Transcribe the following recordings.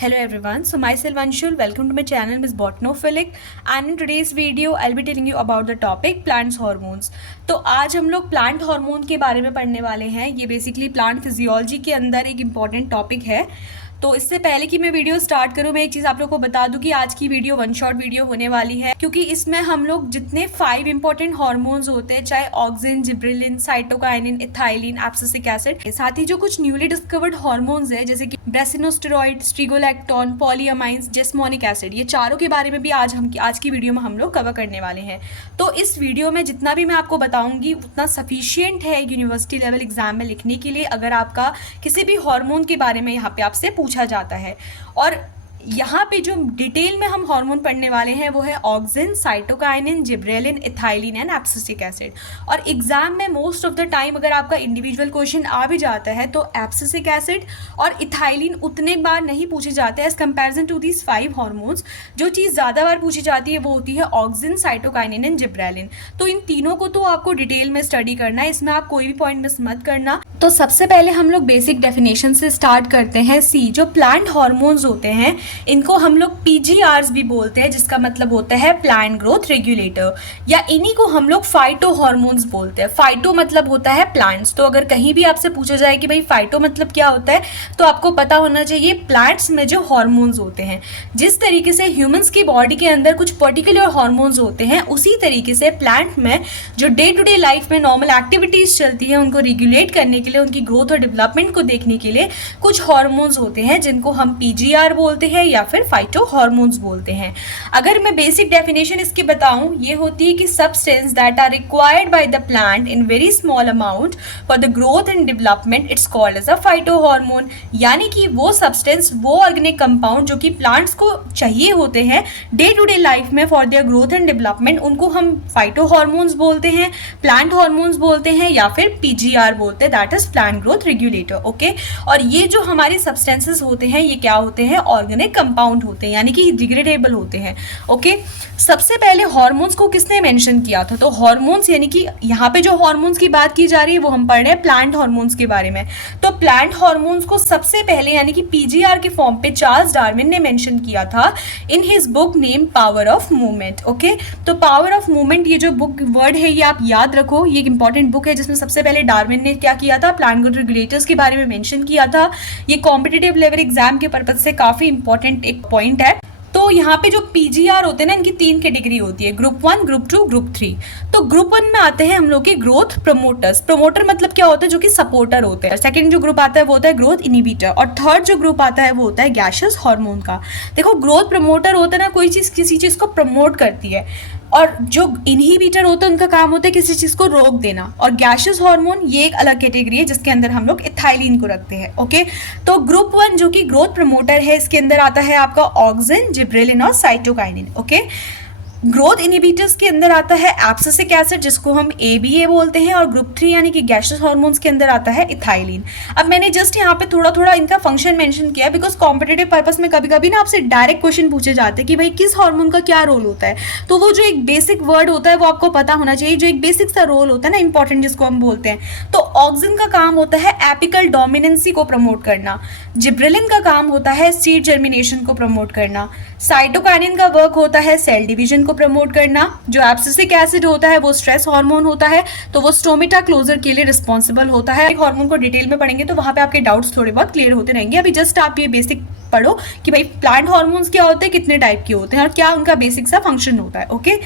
Hello everyone, so myself Anshul, welcome to my channel Miss Botanophilic and in today's video I'll be telling you about the topic plants hormones। तो आज हम लोग plant hormone के बारे में पढ़ने वाले हैं। ये बेसिकली प्लांट फिजियोलॉजी के अंदर एक इम्पॉर्टेंट टॉपिक है। तो इससे पहले कि मैं वीडियो स्टार्ट करूं, मैं एक चीज़ आप लोग को बता दूं कि आज की वीडियो वन शॉट वीडियो होने वाली है, क्योंकि इसमें हम लोग जितने 5 इंपॉर्टेंट हार्मोन्स होते हैं, चाहे auxin, gibberellin, cytokinin, ethylene, abscisic acid, साथ ही जो कुछ न्यूली डिस्कवर्ड हार्मोन्स है जैसे कि ब्रेसिनोस्टेरॉइड, स्ट्रिगोलैक्टोन, पॉलीअमाइन्स, जेस्मोनिक एसिड, ये चारों के बारे में भी आज की वीडियो में हम लोग कवर करने वाले हैं। तो इस वीडियो में जितना भी मैं आपको बताऊंगी उतना सफिशियंट है यूनिवर्सिटी लेवल एग्जाम में लिखने के लिए, अगर आपका किसी भी हार्मोन के बारे में यहाँ पे आपसे पूछा जाता है। और यहाँ पे जो डिटेल में हम हार्मोन पढ़ने वाले हैं वो है auxin, cytokinin, gibberellin, ethylene and abscisic acid. और एग्जाम में मोस्ट ऑफ द टाइम अगर आपका इंडिविजुअल क्वेश्चन आ भी जाता है तो एब्सिसिक एसिड और इथाइलिन उतने बार नहीं पूछे जाते हैं as comparison to these 5 hormones. जो चीज़ ज़्यादा बार पूछी जाती है वो होती है ऑक्सिन, साइटोकाइनिन एंड जिब्रेलिन। तो इन तीनों को तो आपको डिटेल में स्टडी करना है, इसमें आप कोई भी पॉइंट मिस मत करना। तो सबसे पहले हम लोग बेसिक डेफिनेशन से स्टार्ट करते हैं। जो प्लांट हार्मोन्स होते हैं इनको हम लोग पीजीआरस भी बोलते हैं, जिसका मतलब होता है प्लांट ग्रोथ रेगुलेटर, या इन्हीं को हम लोग फाइटो हार्मोन्स बोलते हैं। फाइटो मतलब होता है प्लांट्स। तो अगर कहीं भी आपसे पूछा जाए कि भाई फाइटो मतलब क्या होता है, तो आपको पता होना चाहिए प्लांट्स में जो हार्मोन्स होते हैं। जिस तरीके से ह्यूमंस की बॉडी के अंदर कुछ पर्टिकुलर हार्मोन्स होते हैं, उसी तरीके से प्लांट में जो डे टू डे लाइफ में नॉर्मल एक्टिविटीज चलती है उनको रेगुलेट करने के लिए, उनकी ग्रोथ और डेवलपमेंट को देखने के लिए कुछ हार्मोन्स होते हैं जिनको हम पीजीआर बोलते हैं या फिर फाइटो हार्मोन्स बोलते हैं। अगर मैं बेसिक डेफिनेशन इसकी बताऊं, ये होती है कि substance that are required by the plant in very small amount for the growth and development, it's called as a phytohormone. यानी कि वो सब्सटेंस, वो ऑर्गेनिक कंपाउंड जो कि प्लांट्स को चाहिए होते हैं डे टू डे लाइफ में for their growth and development, उनको हम फाइटो हार्मोन्स बोलते हैं, प्लांट हार्मोन्स बोलते हैं या फिर पीजीआर बोलते हैं, that is plant growth regulator. Okay, और ये जो हमारे सब्सटेंसेस होते हैं ये क्या होते हैं? ऑर्गेनिक कंपाउंड होते हैं, यानी कि डिग्रेडेबल होते हैं। ओके, सबसे पहले हार्मोन्स को किसने मेंशन किया था? तो हार्मोन्स यानी कि यहाँ पे जो हार्मोन्स की बात की जा रही है वो हम पढ़ रहे हैं प्लांट हार्मोन्स के बारे में। तो प्लांट हार्मोन्स को सबसे पहले यानी कि पीजीआर के फॉर्म पे चार्ल्स डार्विन ने मेंशन किया था in his book name power of movement. Okay, तो पावर ऑफ मूवमेंट, ये जो बुक वर्ड है ये आप याद रखो, ये एक इंपॉर्टेंट बुक है जिसमें सबसे पहले डार्विन ने क्या किया था? प्लांट ग्रोथ रेगुलेटर्स के बारे में मेंशन किया था। ये कॉम्पिटिटिव लेवल एग्जाम के पर्पज से काफी इंपॉर्टेंट एक पॉइंट है। तो यहाँ पे जो पीजीआर होते हैं ना, इनकी 3 कैटेगरी होती है, ग्रुप 1, ग्रुप 2, ग्रुप 3। तो ग्रुप 1 में आते हैं हम लोग के ग्रोथ प्रमोटर्स। प्रमोटर मतलब क्या होता है? जो कि सपोर्टर होते हैं। सेकंड जो ग्रुप आता है वो होता है ग्रोथ इनिबिटर, और थर्ड जो ग्रुप आता है वो होता है गैसियस हार्मोन का। देखो, ग्रोथ प्रमोटर होता है ना, कोई चीज किसी चीज को प्रमोट करती है, और जो इनहिबिटर होता है उनका काम होता है किसी चीज को रोक देना। और गैसियस हार्मोन ये एक अलग कैटेगरी है जिसके अंदर हम लोग इथाइलिन को रखते हैं। ओके, तो ग्रुप 1 जो कि ग्रोथ प्रमोटर है, इसके अंदर आता है आपका ऑक्सिन, जिब्रेलिन और साइटोकाइनिन। ओके, ग्रोथ इनिबिटर्स के अंदर आता है एब्सिसिक एसिड जिसको हम एबीए बोलते हैं, और ग्रुप 3 यानी कि गैसियस हार्मोन्स के अंदर आता है इथाइलिन। अब मैंने जस्ट यहाँ पे थोड़ा थोड़ा इनका फंक्शन मेंशन किया है बिकॉज कॉम्पिटेटिव पर्पस में कभी कभी ना आपसे डायरेक्ट क्वेश्चन पूछे जाते हैं कि भाई किस हार्मोन का क्या रोल होता है। तो वो जो एक बेसिक वर्ड होता है वो आपको पता होना चाहिए, जो एक बेसिक सा रोल होता है ना इंपॉर्टेंट, जिसको हम बोलते हैं। तो ऑक्सिन का काम होता है एपिकल डोमिनेंसी को प्रमोट करना, जिब्रेलिन का काम होता है सीड जर्मिनेशन को प्रमोट करना, साइटोकाइनिन का वर्क होता है सेल डिवीजन को प्रमोट करना, जो एब्सिसिक एसिड होता है वो स्ट्रेस हार्मोन होता है, तो वो स्टोमेटा क्लोजर के लिए रिस्पॉन्सिबल होता है। एक हार्मोन को डिटेल में पढ़ेंगे तो वहां पे आपके डाउट्स थोड़े बहुत क्लियर होते रहेंगे। अभी जस्ट आप ये बेसिक पढ़ो कि भाई प्लांट हार्मोन्स क्या होते हैं, कितने टाइप के होते हैं और क्या उनका बेसिक सा फंक्शन होता है। ओके,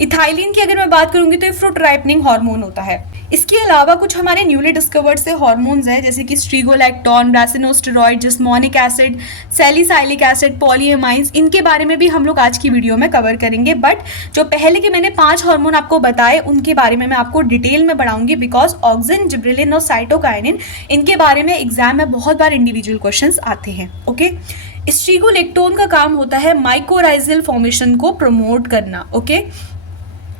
इथाइलिन की अगर मैं बात करूंगी तो ये फ्रूट राइपनिंग हार्मोन होता है। इसके अलावा कुछ हमारे न्यूली डिस्कवर्ड से हार्मोन्स हैं जैसे कि स्ट्रिगोलैक्टोन, ब्रेसिनोस्टेरॉइड, जिस्मोनिक एसिड, सैलिसाइलिक एसिड, पॉलीएमाइन्स, इनके बारे में भी हम लोग आज की वीडियो में कवर करेंगे। बट जो पहले के मैंने 5 हार्मोन आपको बताए उनके बारे में मैं आपको डिटेल में पढ़ाऊंगी बिकॉज ऑक्सिन, जिब्रेलिन और साइटोकाइनिन, इनके बारे में एग्जाम में बहुत बार इंडिविजुअल क्वेश्चंस आते हैं। ओके, स्ट्रिगोलैक्टोन का काम होता है माइकोराइजल फॉर्मेशन को प्रमोट करना। ओके,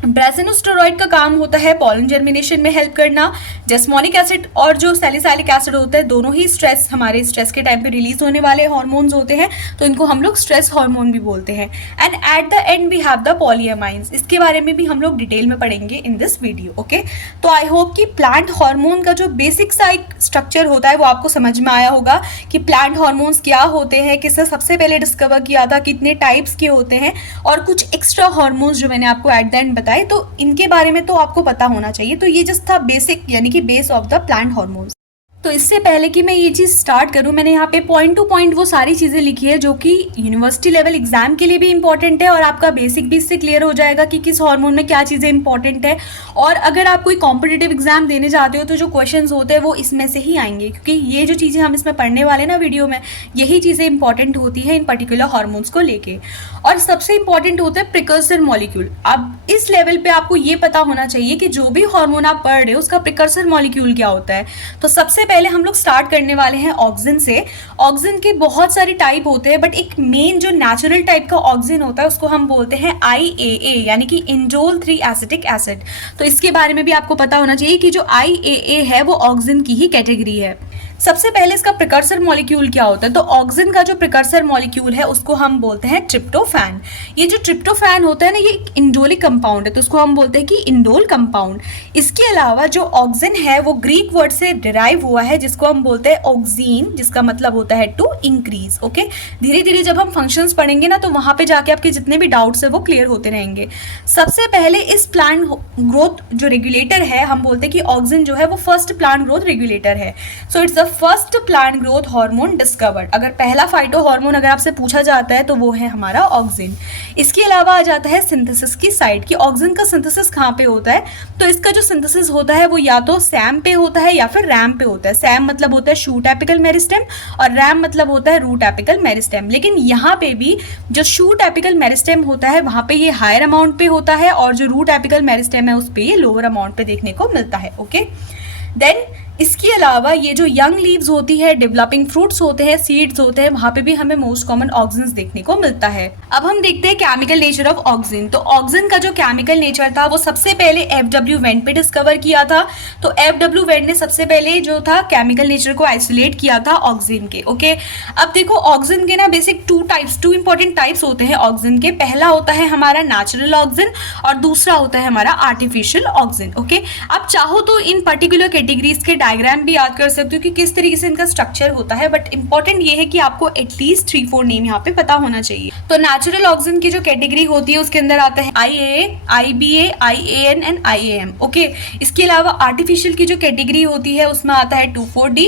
ब्रासिनोस्टेरॉइड का काम होता है पॉलन जर्मिनेशन में हेल्प करना। जेस्मोनिक एसिड और जो सैलिसाइलिक एसिड होता है, दोनों ही हमारे स्ट्रेस के टाइम पे रिलीज होने वाले हार्मोन्स होते हैं, तो इनको हम लोग स्ट्रेस हार्मोन भी बोलते हैं। And at the end we have the polyamines, इसके बारे में भी हम लोग डिटेल में पढ़ेंगे इन दिस वीडियो। ओके, तो आई होप कि प्लांट हार्मोन का जो बेसिक सा एक स्ट्रक्चर होता है वो आपको समझ में आया होगा कि प्लांट हार्मोन्स क्या होते हैं, किसने सबसे पहले डिस्कवर किया था, कितने टाइप्स के होते हैं, और कुछ एक्स्ट्रा हार्मोन्स जो मैंने आपको एट द एंड बताए, तो इनके बारे में तो आपको पता होना चाहिए। तो ये जस्ट था बेसिक, यानी कि base of the plant hormones. तो इससे पहले कि मैं ये चीज़ स्टार्ट करूँ, मैंने यहाँ पे पॉइंट टू पॉइंट वो सारी चीज़ें लिखी है जो कि यूनिवर्सिटी लेवल एग्जाम के लिए भी इंपॉर्टेंट है, और आपका बेसिक भी इससे क्लियर हो जाएगा कि किस हार्मोन में क्या चीज़ें इंपॉर्टेंट है। और अगर आप कोई कॉम्पिटिटिव एग्जाम देने जाते हो तो जो क्वेश्चंस होते हैं वो इसमें से ही आएंगे, क्योंकि ये जो चीज़ें हम इसमें पढ़ने वाले ना वीडियो में, यही चीज़ें इंपॉर्टेंट होती है इन पर्टिकुलर हार्मोन्स को लेके। और सबसे इंपॉर्टेंट होता है प्रिकर्सर मॉलिक्यूल। अब इस लेवल पे आपको ये पता होना चाहिए कि जो भी हार्मोन आप पढ़ रहे हो उसका प्रिकर्सर मॉलिक्यूल क्या होता है। तो सबसे पहले हम लोग स्टार्ट करने वाले हैं ऑक्सिन से। ऑक्सिन के बहुत सारे टाइप होते हैं, बट एक मेन जो नेचुरल टाइप का ऑक्सिन होता है उसको हम बोलते हैं IAA, यानी कि इंडोल 3 एसिटिक एसिड। तो इसके बारे में भी आपको पता होना चाहिए कि जो IAA है वो ऑक्सिन की ही कैटेगरी है। सबसे पहले इसका प्रिकर्सर मॉलिक्यूल क्या होता है, तो ऑक्सिन का जो प्रिकर्सर मॉलिक्यूल है उसको हम बोलते हैं ट्रिप्टोफैन। ये जो ट्रिप्टोफैन होता है ना, ये एक इंडोलिक कंपाउंड है, तो उसको हम बोलते हैं कि इंडोल कंपाउंड। इसके अलावा जो ऑक्सिन है वो ग्रीक वर्ड से डिराइव हुआ है, जिसको हम बोलते हैं ऑक्सीन, जिसका मतलब होता है टू इंक्रीज। ओके, धीरे धीरे जब हम फंक्शंस पढ़ेंगे ना, तो वहां पे जाके आपके जितने भी डाउट्स है वो क्लियर होते रहेंगे। सबसे पहले इस प्लांट ग्रोथ जो रेगुलेटर है, हम बोलते हैं कि ऑक्सिन जो है वो फर्स्ट प्लांट ग्रोथ रेगुलेटर है। So it's the first plant growth hormone discovered. अगर पहला फाइटो हार्मोन अगर आपसे पूछा जाता है तो वो है हमारा ऑक्सिन। इसके अलावा आ जाता है सिंथेसिस की साइड कि ऑक्सिन का सिंथेसिस कहाँ पे होता है, तो इसका जो सिंथेसिस होता है वो या तो सैम पे होता है या फिर रैम पे होता है। सैम मतलब होता है शूट एपिकल मेरिस्टेम और रैम मतलब होता है रूट एपिकल मेरिस्टेम। लेकिन यहाँ पे भी जो शूट एपिकल मेरिस्टेम होता है वहाँ पे ये हायर अमाउंट पे होता है, और जो रूट एपिकल मेरिस्टेम है उस पे ये लोअर अमाउंट पे देखने को मिलता है। ओके, देन इसके अलावा ये जो यंग लीव्स होती है, डेवलपिंग फ्रूट्स होते हैं, सीड्स होते हैं, वहाँ पे भी हमें मोस्ट कॉमन ऑक्सिन्स देखने को मिलता है। अब हम देखते हैं केमिकल नेचर ऑफ ऑक्सिन। तो ऑक्सिन का जो केमिकल नेचर था वो सबसे पहले FW वेंट पे डिस्कवर किया था। तो FW वेंट ने सबसे पहले जो था केमिकल नेचर को आइसोलेट किया था ऑक्सिन के। ओके, अब देखो ऑक्सिन के ना बेसिक टू इंपॉर्टेंट टाइप्स होते हैं ऑक्सिन के। पहला होता है हमारा नेचुरल ऑक्सिन और दूसरा होता है हमारा आर्टिफिशियल ऑक्सिन। ओके, आप चाहो तो इन पर्टिकुलर कैटेगरीज के डायग्राम भी याद कर सकते हो कि किस तरीके से इनका स्ट्रक्चर होता है, बट इंपॉर्टेंट ये है कि आपको एटलीस्ट 3-4 नेम यहाँ पे पता होना चाहिए। तो नेचुरल ऑक्सिन की जो कैटेगरी होती है उसके अंदर आता है IAA, IBA, IAN and IAM। Okay, इसके अलावा आर्टिफिशियल की जो कैटेगरी होती है उसमें आता है 2,4-D,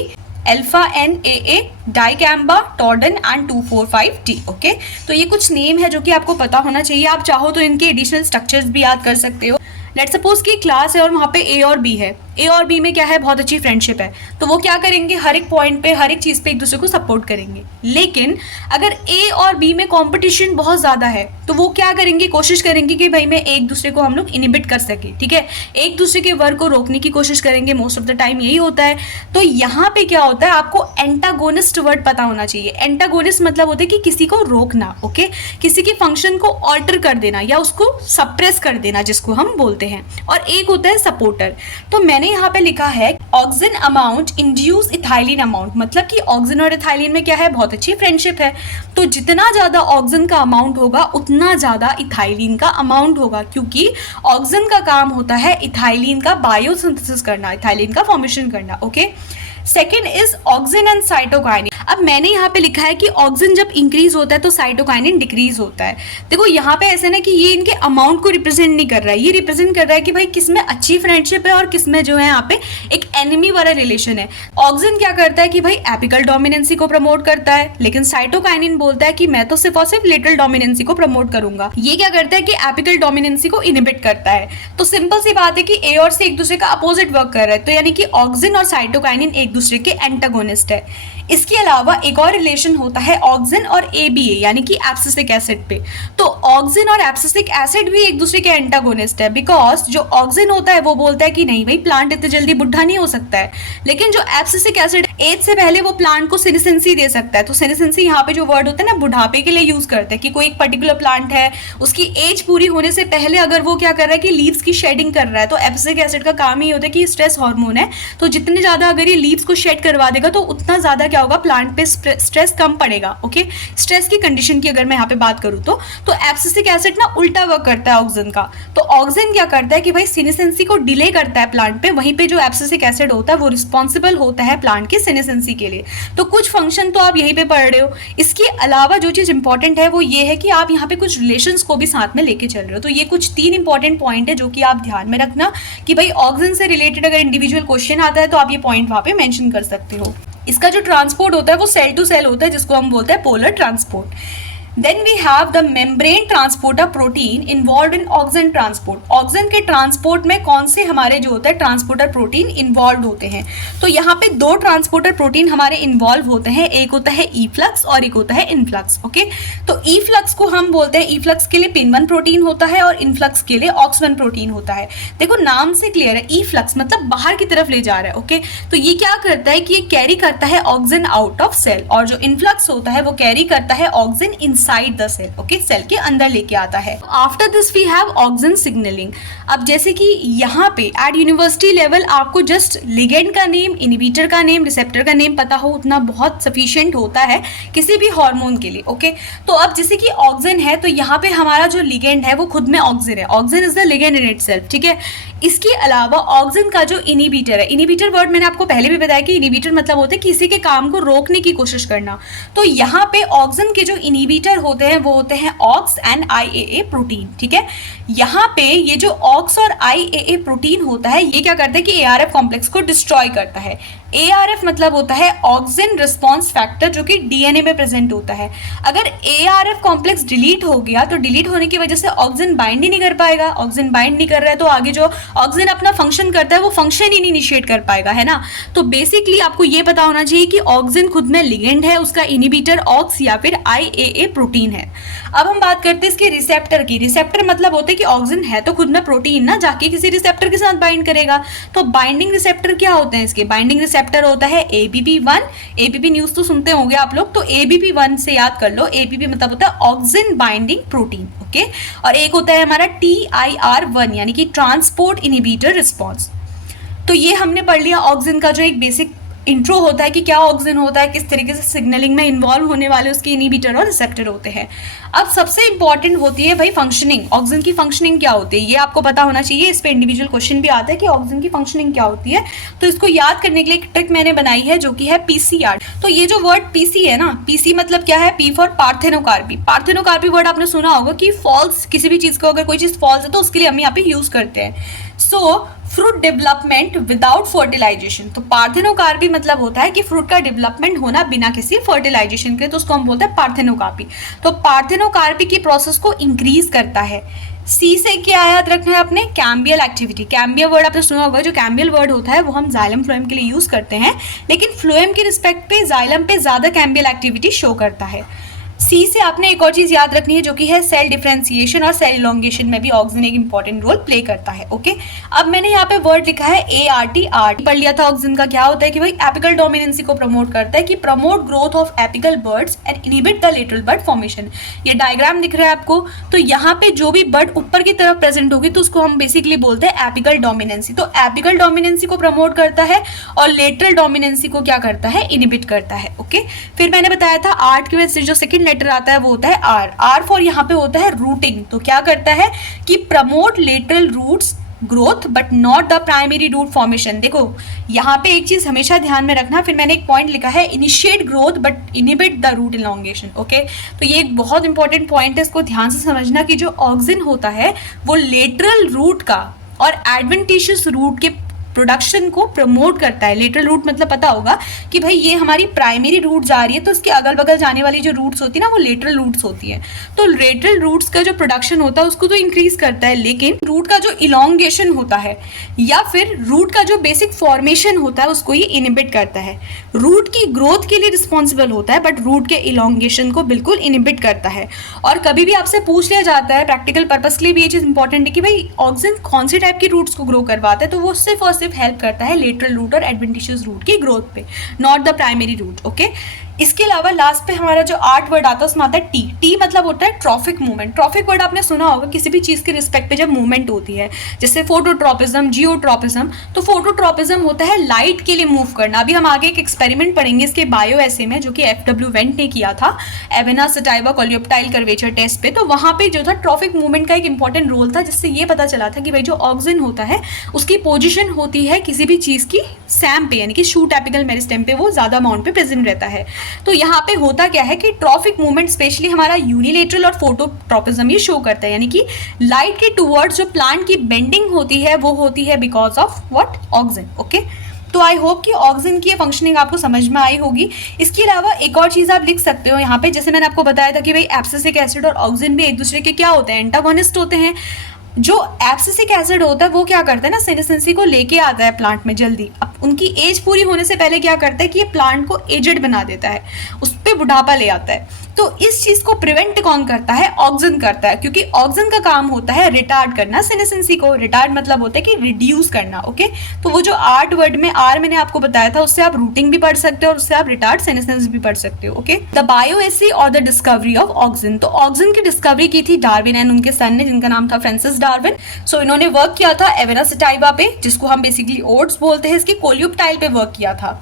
alpha NAA, dicamba, tordon and 2,4,5-D। Okay, तो ये कुछ नेम है जो कि आपको पता होना चाहिए। आप चाहो तो इनके एडिशनल स्ट्रक्चर्स भी याद कर सकते हो। लेट सपोज कि क्लास है और वहाँ पे A और B है। A और B में क्या है, बहुत अच्छी फ्रेंडशिप है, तो वो क्या करेंगे, हर एक पॉइंट पे, हर एक चीज़ पे एक दूसरे को सपोर्ट करेंगे। लेकिन अगर A और B में कंपटीशन बहुत ज़्यादा है तो वो क्या करेंगे, कोशिश करेंगे कि भाई मैं एक दूसरे को हम लोग इनिबिट कर सके। ठीक है, एक दूसरे के वर्क को रोकने की कोशिश करेंगे, मोस्ट ऑफ द टाइम यही होता है। तो यहाँ पे क्या होता है, आपको एंटागोनिस्ट वर्ड पता होना चाहिए। एंटागोनिस्ट मतलब होता है कि किसी को रोकना। ओके, किसी के फंक्शन को ऑल्टर कर देना या उसको सप्रेस कर देना, जिसको हम बोलते हैं। और एक होता है सपोर्टर। तो मैंने यहाँ पे लिखा है auxin amount induce ethylene amount, मतलब कि ऑक्सिन और इथाइलिन में क्या है, बहुत अच्छी फ्रेंडशिप है। तो जितना ज्यादा ऑक्सिन का अमाउंट होगा उतना ज्यादा इथाइलिन का अमाउंट होगा, क्योंकि ऑक्सिन का काम होता है इथाइलिन का बायोसिंथेसिस करना, इथाइलिन का फॉर्मेशन करना। Okay, second is auxin and cytokinin. अब मैंने यहाँ पे लिखा है कि ऑक्सिन जब इंक्रीज होता है तो साइटोकाइनिन डिक्रीज होता है। देखो यहाँ पे ऐसे ना कि ये इनके अमाउंट को रिप्रेजेंट नहीं कर रहा है, ये रिप्रेजेंट कर रहा है कि भाई किसमें अच्छी फ्रेंडशिप है और किसमें जो है यहाँ पे एक एनिमी वाला रिलेशन है। ऑक्सिन क्या करता है कि भाई एपिकल डोमिनेंसी को प्रमोट करता है, लेकिन साइटोकाइनिन बोलता है कि मैं तो सिर्फ और सिर्फ लेटरल डोमिनेंसी को प्रमोट करूंगा। ये क्या करता है कि एपिकल डोमिनेंसी को इनहिबिट करता है। तो सिंपल सी बात है कि A और C एक दूसरे का अपोजिट वर्क कर रहा है, तो यानी कि ऑक्सिन और साइटोकाइनिन एक दूसरे के एंटागोनिस्ट है। इसके अलावा एक और रिलेशन होता है ऑक्सिन और ABA यानी कि एब्सिसिक एसिड पे। तो ऑक्सिन और एब्सिसिक एसिड भी एक दूसरे के एंटागोनिस्ट है, बिकॉज जो ऑक्सिन होता है वो बोलता है कि नहीं भाई प्लांट इतने जल्दी बुढ़ा नहीं हो सकता है, लेकिन जो एब्सिसिक एसिड एज से पहले वो प्लांट को सेनेसेंसी दे सकता है। तो सेनेसेंसी यहाँ पे जो वर्ड होता है ना बुढ़ापे के लिए यूज करते हैं कि कोई एक पर्टिकुलर प्लांट है, उसकी एज पूरी होने से पहले अगर वो क्या कर रहा है कि लीव्स की शेडिंग कर रहा है, तो एब्सिसिक एसिड का काम ही होता है कि स्ट्रेस हार्मोन है, तो जितने ज्यादा अगर ये लीव्स को शेड करवा देगा तो उतना ज्यादा क्या होगा, प्लांट पे स्ट्रेस कम पड़ेगा। ओके, स्ट्रेस की कंडीशन की अगर मैं यहाँ पे बात करूँ तो एब्सिसिक एसिड ना उल्टा वर्क करता है ऑक्सिन का। तो ऑक्सिन क्या करता है कि भाई सेनेसेंसी को डिले करता है प्लांट पे, वहीं पे जो एब्सिसिक एसिड होता है वो रिस्पॉन्सिबल होता है प्लांट के सेनेसेंसी के लिए। तो कुछ फंक्शन तो आप यहीं पे पढ़ रहे हो। इसके अलावा जो चीज इंपॉर्टेंट है वो ये है कि आप यहाँ पे कुछ रिलेशंस को भी साथ में लेके चल रहे हो। तो ये कुछ 3 इंपॉर्टेंट पॉइंट है जो कि आप ध्यान में रखना कि भाई ऑक्सिन से रिलेटेड अगर इंडिविजुअल क्वेश्चन आता है तो आप ये पॉइंट वहां पे मेंशन कर सकते हो। इसका जो ट्रांसपोर्ट होता है वो सेल टू सेल होता है, जिसको हम बोलते हैं polar transport. Then we have the membrane transporter protein involved in auxin transport. Auxin के ट्रांसपोर्ट में कौन से हमारे जो होता है ट्रांसपोर्टर प्रोटीन इन्वॉल्व होते हैं? तो यहाँ पे 2 ट्रांसपोर्टर प्रोटीन हमारे इन्वॉल्व होते हैं, एक होता है इफ्लक्स और एक होता है इनफ्लक्स। ओके, तो इफ्लक्स को हम बोलते हैं, इफ्लक्स के लिए पिन 1 प्रोटीन होता है और इनफ्लक्स के लिए ऑक्स 1 प्रोटीन होता है। देखो नाम से क्लियर है, इफ्लक्स मतलब बाहर की तरफ ले जा रहा है। ओके, तो ये क्या करता है कि ये कैरी करता है ऑक्सिन आउट ऑफ सेल, और जो इनफ्लक्स होता है वो कैरी करता है auxin inside the cell. Okay, cell के अंदर लेके आता है। After this we have auxin signalling. अब जैसे कि यहाँ पे एट यूनिवर्सिटी लेवल आपको जस्ट लिगेंड का नेम, इनहिबिटर का नेम, रिसेप्टर का नेम पता हो उतना बहुत सफिशिएंट होता है किसी भी हार्मोन के लिए। ओके, तो अब जैसे कि ऑक्सिन है तो यहाँ पे हमारा जो लिगेंड है वो खुद में ऑक्सिन है, auxin is the ligand in itself. ठीक है, इसके अलावा ऑक्सिन का जो इनहिबिटर है, इनहिबिटर वर्ड मैंने आपको पहले भी बताया कि इनहिबिटर मतलब होते हैं किसी के काम को रोकने की कोशिश करना। तो यहाँ पे ऑक्सिन के जो इनहिबिटर होते हैं वो होते हैं ऑक्स एंड IAA प्रोटीन। ठीक है, यहाँ पे ये जो ऑक्स और IAA प्रोटीन होता है ये क्या करता है कि ARF कॉम्प्लेक्स को डिस्ट्रॉय करता है। ARF मतलब होता है ऑक्सिन रिस्पॉन्स फैक्टर, जो कि DNA में प्रेजेंट होता है। अगर ARF कॉम्प्लेक्स डिलीट हो गया तो डिलीट होने की वजह से ऑक्सिन बाइंड ही नहीं कर पाएगा। ऑक्सिन बाइंड नहीं कर रहा है तो आगे जो ऑक्सिन अपना फंक्शन करता है वो फंक्शन ही नहीं इनिशिएट कर पाएगा, है ना। तो बेसिकली आपको ये पता होना चाहिए कि ऑक्सिन खुद में लिगेंड है, उसका इनहिबिटर ऑक्स या फिर IAA प्रोटीन है। अब हम बात करते हैं इसके रिसेप्टर की। रिसेप्टर मतलब होते हैं कि ऑक्सिन है तो खुद में प्रोटीन ना, जाके किसी रिसेप्टर के साथ बाइंड करेगा। तो बाइंडिंग रिसेप्टर क्या होते हैं इसके? बाइंडिंग रिसेप्टर होता है ABP1। ABP न्यूज तो सुनते होंगे आप लोग, तो ABP1 से याद कर लो, ABP मतलब होता है ऑक्सिन बाइंडिंग प्रोटीन। ओके, और एक होता है हमारा TIR1 यानी कि ट्रांसपोर्ट इनहिबिटर रिस्पॉन्स। तो ये हमने पढ़ लिया ऑक्सिन का जो एक बेसिक इंट्रो होता है कि क्या ऑक्सिन होता है, किस तरीके से सिग्नलिंग में इन्वॉल्व होने वाले उसके इनहिबिटर और रिसेप्टर होते हैं। अब सबसे इंपॉर्टेंट होती है भाई फंक्शनिंग। ऑक्सिन की फंक्शनिंग क्या होती है ये आपको पता होना चाहिए। इस पे इंडिविजुअल क्वेश्चन भी आता है कि ऑक्सिन की फंक्शनिंग क्या होती है। तो इसको याद करने के लिए एक ट्रिक मैंने बनाई है जो कि है PCR। तो ये जो वर्ड PC है ना, PC मतलब क्या है? P for parthenocarpy. Parthenocarpy word आपने सुना होगा कि फॉल्स, किसी भी चीज को अगर कोई चीज फॉल्स है तो उसके लिए हम यहाँ पे यूज करते हैं। So fruit development without fertilisation. तो पार्थेनोकार्पी मतलब होता है कि फ्रूट का डेवलपमेंट होना बिना किसी फर्टिलाइजेशन के, तो उसको हम बोलते हैं पार्थेनोकार्पी। तो पार्थेनोकार्पी की प्रोसेस को इंक्रीज करता है। C से क्या याद रखना है अपने? Cambial activity. कैम्बियल वर्ड आपने सुना होगा, जो कैम्बियल वर्ड होता है वो हम जाइलम फ्लोएम के लिए यूज करते हैं, लेकिन फ्लोएम के रिस्पेक्ट पे जाइलम पे ज्यादा कैम्बियल एक्टिविटी शो करता है। C से आपने एक और चीज याद रखनी है जो कि है सेल डिफरेंशिएशन और सेल इलोंगेशन में भी ऑक्सिन एक इंपॉर्टेंट रोल प्ले करता है। ओके, अब मैंने यहाँ पे वर्ड लिखा है ART पढ़ लिया था। ऑक्सिन का क्या होता है कि भाई एपिकल डोमिनेंसी को प्रमोट करता है, कि promote growth of apical birds and inhibit the lateral bud formation. ये डायग्राम दिख रहा है आपको, तो यहाँ पे जो भी बड ऊपर की तरफ प्रेजेंट होगी तो उसको हम बेसिकली बोलते हैं एपिकल डोमिनेंसी। तो एपिकल डोमिनेंसी को प्रमोट करता है और लेटरल डोमिनेंसी को क्या करता है? इनहिबिट करता है। ओके, फिर मैंने बताया था आर्ट के वजह से जो सेकंड लेटर आता है वो होता है R फॉर यहाँ पे होता है रूटिंग। तो क्या करता है कि promote lateral roots growth but not the primary root formation. देखो यहाँ पे एक चीज हमेशा ध्यान में रखना, फिर मैंने एक पॉइंट लिखा है initiate growth but inhibit the root elongation. Okay, तो ये एक बहुत इंपॉर्टेंट पॉइंट है, इसको ध्यान से समझना कि जो ऑक्सिन होता है वो लेटरल रूट का और एडवेंटिशियस रूट के प्रोडक्शन को प्रमोट करता है। लेटरल रूट मतलब पता होगा कि भाई ये हमारी प्राइमरी रूट जा रही है तो इसके अगल बगल जाने वाली जो रूट्स होती है ना वो लेटरल रूट्स होती है। तो लेटरल रूट्स का जो प्रोडक्शन होता है उसको तो इंक्रीज करता है, लेकिन रूट का जो इलोंगेशन होता है या फिर रूट का जो बेसिक फॉर्मेशन होता है उसको ये इनिबिट करता है। रूट की ग्रोथ के लिए रिस्पॉन्सिबल होता है बट रूट के इलोंगेशन को बिल्कुल इनिबिट करता है। और कभी भी आपसे पूछ लिया जाता है प्रैक्टिकल पर्पस के लिए भी ये चीज़ इंपॉर्टेंट है कि भाई ऑक्सिन कौन सी टाइप की रूट्स को ग्रो करवाता है, तो वो सिर्फ और सिर्फ हेल्प करता है लेटरल रूट और एडवेंटिशियस रूट की ग्रोथ पे, not the primary root. Okay, इसके अलावा लास्ट पे हमारा जो 8 वर्ड आता है उसमें आता है टी। टी मतलब होता है ट्रॉफिक मूवमेंट। ट्रॉफिक वर्ड आपने सुना होगा किसी भी चीज़ के रिस्पेक्ट पे जब मूवमेंट होती है, जैसे फोटोट्रॉपिज्म, जियोट्रॉपिज्म। तो फोटोट्रॉपिज्म होता है लाइट के लिए मूव करना। अभी हम आगे एक एक्सपेरिमेंट पढ़ेंगे इसके बायो एसे में, जो कि FW वेंट ने किया था Avena sativa coleoptile curvature test पे। तो वहाँ पे जो था ट्रॉफिक मूवमेंट का एक इंपॉर्टेंट रोल था, जिससे ये पता चला था कि भाई जो ऑक्सिन होता है उसकी पोजिशन होती है किसी भी चीज़ की सैम पे, यानी कि शूट एपिकल मेरिस्टेम पे वो ज़्यादा अमाउंट पे प्रेजेंट रहता है। तो यहाँ पे होता क्या है कि ट्रॉफिक मूवमेंट स्पेशली हमारा यूनिलेटरल और फोटोट्रॉपिज्म ये शो करता है, यानी कि लाइट के टुवर्ड्स जो प्लांट की बेंडिंग होती है वो होती है because of what, auxin. Okay, तो आई होप कि ऑक्सिन की फंक्शनिंग आपको समझ में आई होगी। इसके अलावा एक और चीज़ आप लिख सकते हो यहाँ पे, जैसे मैंने आपको बताया था कि भाई एब्सिसिक एसिड और ऑक्सिन भी एक दूसरे के क्या होते हैं, एंटागोनिस्ट होते हैं। जो एब्सिसिक एसिड होता है वो क्या करता है ना, सेनेसेंसी को लेके आता है प्लांट में जल्दी। अब उनकी एज पूरी होने से पहले क्या करता है कि ये प्लांट को एजेड बना देता है, उस पर बुढ़ापा ले आता है। तो इस चीज़ को प्रिवेंट कौन करता है, ऑक्सिन करता है, क्योंकि ऑक्सिन का काम होता है रिटार्ड करना सेनेसेंसी को। रिटार्ड मतलब होता है कि रिड्यूस करना। ओके, तो वो जो 8 वर्ड में आर मैंने आपको बताया था उससे आप रूटिंग भी पढ़ सकते हो और उससे आप रिटार्ड सेनेसेंस भी पढ़ सकते हो। ओके, द बायो एसी और द डिस्कवरी ऑफ ऑक्सिन। तो ऑक्सिन की डिस्कवरी की थी डार्विन एंड उनके सन ने, जिनका नाम था फ्रांसिस डार्विन। सो इन्होंने वर्क किया था एवेना सटाइवा पे, जिसको हम बेसिकली ओट्स बोलते हैं, इसके कोलियोप्टाइल पे वर्क किया था।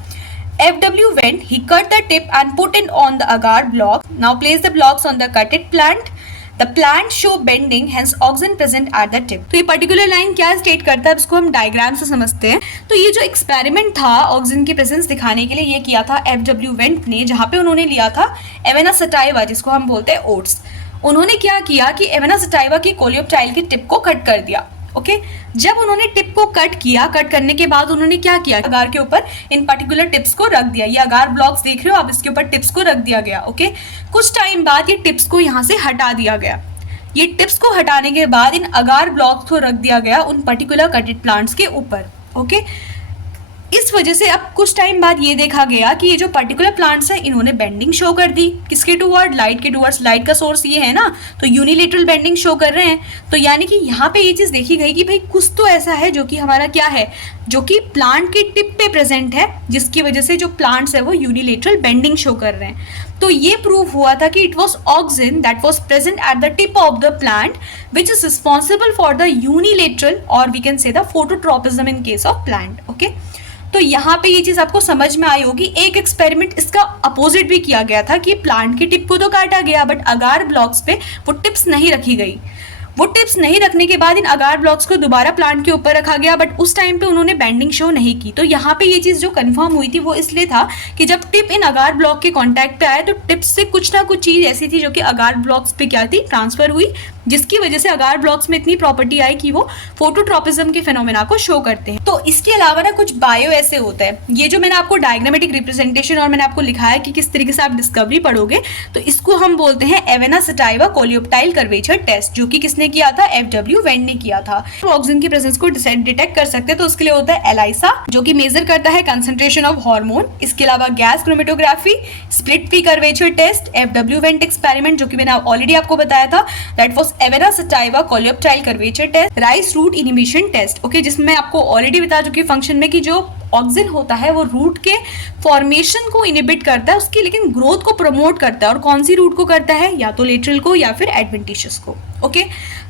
FW went, he cut the tip and put it on the agar block. Now place the blocks on the cutted plant. The plant show bending, hence auxin present at the tip. तो ये particular line क्या state करता है, इसको हम diagram से समझते हैं। तो ये जो एक्सपेरिमेंट था ऑक्सिन की प्रेजेंस दिखाने के लिए ये किया था FW वेंट ने, जहाँ पे उन्होंने लिया था एवेना सटाइवा, जिसको हम बोलते हैं ओट्स। उन्होंने क्या किया कि एवेना सटाइवा की कोलियोप्टाइल की टिप को कट कर दिया। ओके, जब उन्होंने टिप को कट किया, कट करने के बाद उन्होंने क्या किया, अगार के ऊपर इन पर्टिकुलर टिप्स को रख दिया। ये अगार ब्लॉक्स देख रहे हो आप, इसके ऊपर टिप्स को रख दिया गया। ओके, कुछ टाइम बाद ये टिप्स को यहाँ से हटा दिया गया। ये टिप्स को हटाने के बाद इन अगार ब्लॉक्स को रख दिया गया उन पर्टिकुलर कटेड प्लांट्स के ऊपर। ओके, इस वजह से अब कुछ टाइम बाद ये देखा गया कि ये जो पर्टिकुलर प्लांट्स हैं इन्होंने बेंडिंग शो कर दी। किसके टुवर्ड, लाइट के टुवर्ड्स। लाइट का सोर्स ये है ना, तो यूनिलेटरल बेंडिंग शो कर रहे हैं। तो यानी कि यहाँ पे ये चीज़ देखी गई कि भाई कुछ तो ऐसा है जो कि हमारा क्या है, जो कि प्लांट की टिप पे प्रेजेंट है, जिसकी वजह से जो प्लांट्स है वो यूनिलेटरल बेंडिंग शो कर रहे हैं। तो ये प्रूव हुआ था कि it was auxin that was present at the tip of the plant which is responsible for the unilateral or we can say the phototropism in case of plant. Okay, तो यहाँ पे ये चीज़ आपको समझ में आई होगी। एक एक्सपेरिमेंट इसका अपोजिट भी किया गया था कि प्लांट की टिप को तो काटा गया बट अगार ब्लॉक्स पे वो टिप्स नहीं रखी गई। वो टिप्स नहीं रखने के बाद इन अगार ब्लॉक्स को दोबारा प्लांट के ऊपर रखा गया बट उस टाइम पे उन्होंने बेंडिंग शो नहीं की। तो यहाँ पे ये चीज़ जो कंफर्म हुई थी वो इसलिए था कि जब टिप इन अगार ब्लॉक के कांटेक्ट पे आए तो टिप्स से कुछ ना कुछ चीज़ ऐसी थी जो कि अगार ब्लॉक्स पे क्या थी, ट्रांसफर हुई, जिसकी वजह से अगार ब्लॉक्स में इतनी प्रॉपर्टी आई कि वो फोटोट्रॉपिज्म के फेनोमेना को शो करते हैं। तो इसके अलावा ना कुछ बायो ऐसे होता है, ये जो मैंने आपको डायग्रामेटिक रिप्रेजेंटेशन और मैंने आपको लिखा है कि किस तरीके से आप डिस्कवरी पढ़ोगे, तो इसको हम बोलते हैं Avena sativa coleoptile curvature test, जो कि किसने किया था, FW वेंट ने किया था। तो ऑक्सिन की प्रेजेंस को डिटेक्ट कर सकते हैं, तो उसके लिए होता है एलाइसा, जो कि मेजर करता है कंसंट्रेशन ऑफ हार्मोन। इसके अलावा gas chromatography, split pea curvature test, FW Went experiment जो कि मैंने ऑलरेडी आपको बताया था, that was Avena sativa coleoptile curvature test, rice root inhibition test. Okay, जिसमें आपको ऑलरेडी बता चुकी फंक्शन में कि जो ऑक्सिन होता है वो रूट के फॉर्मेशन को इनिबिट करता है उसकी, लेकिन ग्रोथ को प्रमोट करता है। और कौन सी रूट को करता है, या तो लेटरल को या फिर एडवेंटिशियस को। ओके,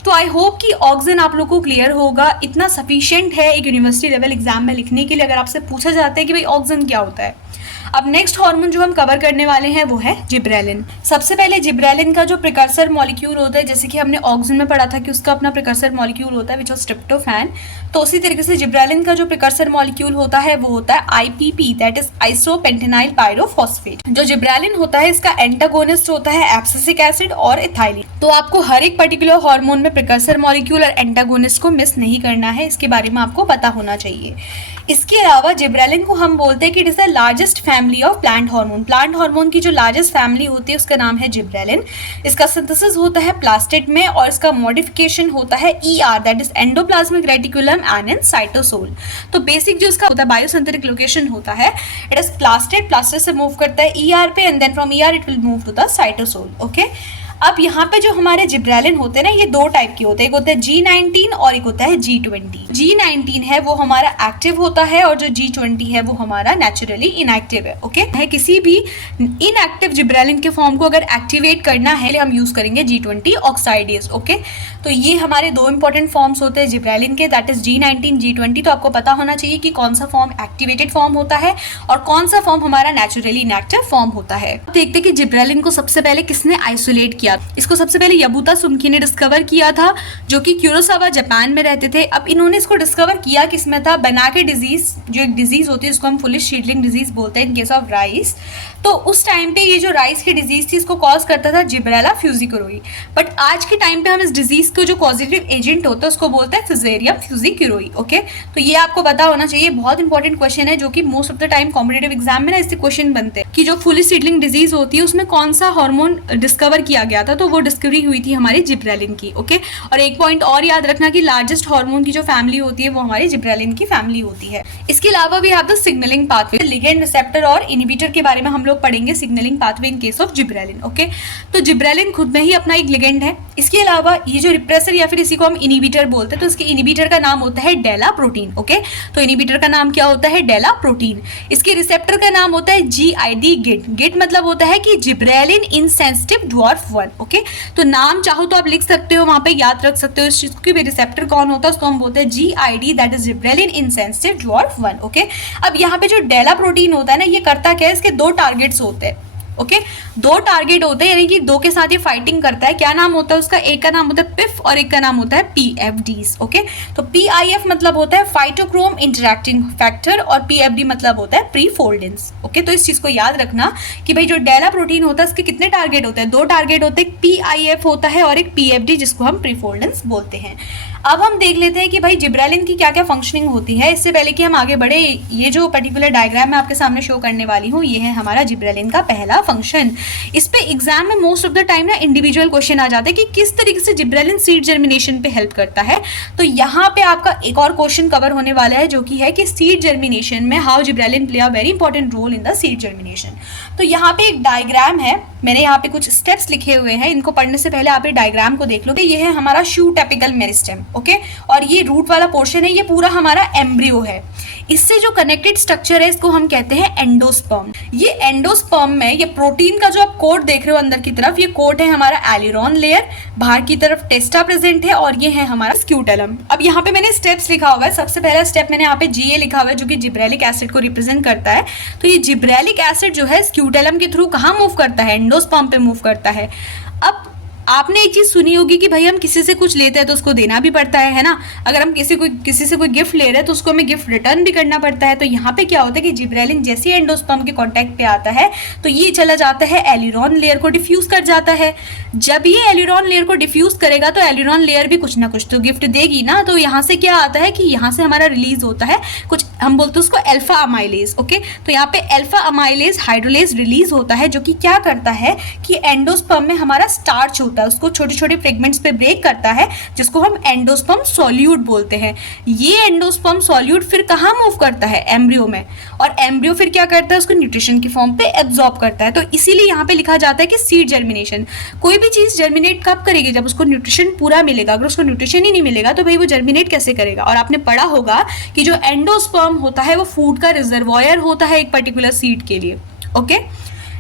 तो आई होप कि ऑक्सिन आप लोग को क्लियर होगा, इतना सफिशिएंट है एक यूनिवर्सिटी लेवल एग्जाम में लिखने के लिए अगर आपसे पूछा जाता है कि भाई ऑक्सिन क्या होता है। अब नेक्स्ट हार्मोन जो हम कवर करने वाले हैं वो है जिब्रेलिन। सबसे पहले जिब्रेलिन का जो प्रिकर्सर मॉलिक्यूल होता है, जैसे कि हमने ऑक्सिन में पढ़ा था कि उसका अपना प्रिकर्सर मॉलिक्यूल होता है विच वाज ट्रिप्टोफैन, तो उसी तरीके से जिब्रेलिन का जो प्रिकर्सर मॉलिक्यूल होता है वो होता है IPP, that is isopentenyl pyrophosphate. जो जिब्रेलिन होता है इसका एंटागोनिस्ट होता है एब्सिसिक एसिड और इथाइलिन। तो आपको हर एक पर्टिकुलर हार्मोन में पे प्रिकर्सर मॉलिक्यूल और एंटागोनिस्ट को मिस नहीं करना है, इसके बारे में आपको पता होना चाहिए। इसके अलावा जिब्रेलिन को हम बोलते हैं कि it is the largest family of plant hormone. Plant hormone की जो लार्जेस्ट फैमिली होती है उसका नाम है जिब्रेलिन। इसका सिंथेसिस होता है प्लास्टिड में और इसका मॉडिफिकेशन होता है ER, that is endoplasmic reticulum and in cytosol. तो बेसिक जो इसका होता है बायोसिंथेटिक लोकेशन होता है, इट इज प्लास्टिड, प्लास्टिड से मूव करता है ER पे and then from ER it will move to the cytosol. Okay, अब यहाँ पे जो हमारे जिब्रेलिन होते हैं ना, ये दो टाइप के होते हैं, एक होता है G19 और एक होता है G20। G19 है वो हमारा एक्टिव होता है और जो G20 है वो हमारा नेचुरली इनएक्टिव है। ओके, है किसी भी इनएक्टिव जिब्रेलिन के फॉर्म को अगर एक्टिवेट करना है हम यूज करेंगे G20 ऑक्साइडेज। ओके, तो ये हमारे दो इंपॉर्टेंट फॉर्म्स होते हैं जिब्रेलिन के, दैट इज G19 G20। तो आपको पता होना चाहिए कि कौन सा फॉर्म एक्टिवेटेड फॉर्म होता है और कौन सा फॉर्म हमारा नेचुरली इनएक्टिव फॉर्म होता है। देखते हैं कि जिब्रेलिन को सबसे पहले किसने आइसोलेट किया। इसको सबसे पहले यबुता सुमकी ने डिस्कवर किया था, जो कि क्यूरोसावा जापान में रहते थे। अब इन्होंने इसको डिस्कवर किया किसमें था, बनाके डिजीज, जो एक डिजीज होती है उसको हम फुलिश शीडलिंग डिजीज बोलते हैं इन केस ऑफ राइस। तो उस टाइम पे ये जो राइस की डिजीज थी इसको कॉज करता था जिब्रेला फ्यूजिकुरोई। बट आज के टाइम पे हम इस डिजीज को जो पॉजिटिव एजेंट होता है उसको बोलते हैं फिजेरियम फ्यूजिकुरोई। ओके, तो ये आपको पता होना चाहिए, बहुत इंपॉर्टेंट क्वेश्चन है जो कि most of the time competitive exam में ना इससे क्वेश्चन बनते हैं कि जो फुलिश शीडलिंग डिजीज होती है उसमें कौन सा हार्मोन डिस्कवर किया गया था। तो वो डिस्कवरी हुई थी हमारी जिब्रेलिन की। ओके, और एक पॉइंट और याद रखना कि लार्जेस्ट हार्मोन की जो फैमिली होती है वो हमारी जिब्रेलिन की फैमिली होती है। इसके अलावा भी आप the signalling pathway, ligand, receptor और इनिबिटर के बारे में हम लोग पढ़ेंगे, signalling pathway in case of gibberellin. Okay, तो जिब्रेलिन खुद में ही अपना एक लिगेंड है। इसके अलावा ये जो रिप्रेसर या फिर इसी को हम इनिबिटर बोलते हैं, तो इसके इनिबिटर का नाम होता है डेला प्रोटीन। ओके, तो इनिबिटर का नाम क्या होता है, डेला प्रोटीन। इसके रिसेप्टर का नाम होता है GID, गिट। गिट मतलब होता है कि जिब्रेलिन इनसेंसिटिव ड्वार्फ 1। ओके, तो नाम चाहो तो आप लिख सकते हो, वहां पे याद रख सकते हो इस चीज की भी। रिसेप्टर कौन होता है उसको हम बोलते हैं GID, that is gibberellin insensitive dwarf 1। Okay, अब यहाँ पे जो डेला प्रोटीन होता है ना, ये करता क्या है, इसके दो टारगेट्स होते हैं। ओके, दो टारगेट होते हैं, यानी कि दो के साथ ये फाइटिंग करता है। क्या नाम होता है उसका, एक का नाम होता है PIF और एक का नाम होता है PFDs। ओके, तो PIF मतलब होता है फाइटोक्रोम इंटरैक्टिंग फैक्टर और PFD मतलब होता है प्रीफोल्डेंस। ओके, तो इस चीज को याद रखना कि भाई जो डेला प्रोटीन होता है इसके कितने टारगेट होते हैं, दो टारगेट होते हैं, एक PIF होता है और एक PFD जिसको हम प्रीफोल्डेंस बोलते हैं। अब हम देख लेते हैं कि भाई जिब्रेलिन की क्या क्या फंक्शनिंग होती है। इससे पहले कि हम आगे बढ़े, ये जो पर्टिकुलर डायग्राम मैं आपके सामने शो करने वाली हूँ, ये है हमारा जिब्रेलिन का पहला फंक्शन। इस पे एग्जाम में मोस्ट ऑफ द टाइम ना इंडिविजुअल क्वेश्चन आ जाते हैं कि किस तरीके से जिब्रेलिन सीड जर्मिनेशन पे हेल्प करता है। तो यहाँ पे आपका एक और क्वेश्चन कवर होने वाला है जो कि है कि सीड जर्मिनेशन में how gibberellin play a very important role in the seed germination. तो यहाँ पे एक डायग्राम है, मैंने यहाँ पे कुछ स्टेप्स लिखे हुए हैं, इनको पढ़ने से पहले आप ये डायग्राम को देख लो। ये है हमारा शूट एपिकल मेरिस्टेम। ओके, और ये रूट वाला पोर्शन है, ये पूरा हमारा एम्ब्रियो है। इससे जो कनेक्टेड स्ट्रक्चर है इसको हम कहते हैं एंडोस्पर्म। ये एंडोस्पर्म में ये प्रोटीन का जो आप कोट देख रहे हो अंदर की तरफ, ये कोट है हमारा एलिरॉन लेयर, बाहर की तरफ टेस्टा प्रेजेंट है और ये है हमारा स्क्यूटेलम। अब यहाँ पे मैंने स्टेप्स लिखा हुआ है। सबसे पहला स्टेप मैंने यहाँ पे GA लिखा हुआ है जो कि जिब्रेलिक एसिड को रिप्रेजेंट करता है। तो ये जिब्रेलिक एसिड जो है स्क्यूटेलम के थ्रू कहाँ मूव करता है, एंडोस्पर्म पे मूव करता है। अब आपने एक चीज सुनी होगी कि भाई हम किसी से कुछ लेते हैं तो उसको देना भी पड़ता है ना। अगर हम किसी से कोई गिफ्ट ले रहे हैं तो उसको हमें गिफ्ट रिटर्न भी करना पड़ता है। तो यहाँ पे क्या होता है कि जिब्रेलिन जैसे ही एंडोस्पर्म के कांटेक्ट पे आता है तो ये चला जाता है एलिरॉन लेयर को डिफ्यूज कर जाता है। जब ये एलिरॉन लेयर को डिफ्यूज करेगा तो एलिरॉन लेयर भी कुछ ना कुछ तो गिफ्ट देगी ना। तो यहाँ से क्या आता है कि यहाँ से हमारा रिलीज होता है कुछ, हम बोलते हैं उसको अल्फा अमाइलेज। ओके, तो यहाँ पे अल्फा अमाइलेज हाइड्रोलेज रिलीज होता है जो कि क्या करता है कि एंडोस्पर्म में हमारा स्टार्च होता है उसको छोटे छोटे फ्रेगमेंट्स पे ब्रेक करता है, जिसको हम एंडोस्पर्म सॉल्यूट बोलते हैं। ये एंडोस्पर्म सॉल्यूट फिर कहाँ मूव करता है, एम्ब्रियो में, और एम्ब्रियो फिर क्या करता है उसको न्यूट्रिशन की फॉर्म पे एब्जॉर्ब करता है। तो इसीलिए यहाँ पे लिखा जाता है कि सीड जर्मिनेशन, कोई भी चीज जर्मिनेट कब करेगी, जब उसको न्यूट्रिशन पूरा मिलेगा। अगर उसको न्यूट्रिशन ही नहीं मिलेगा तो भाई वो जर्मिनेट कैसे करेगा। और आपने पढ़ा होगा कि जो एंडोस्पर्म होता है वो फूड का रिजर्वॉयर होता है एक पर्टिकुलर सीड के लिए। ओके,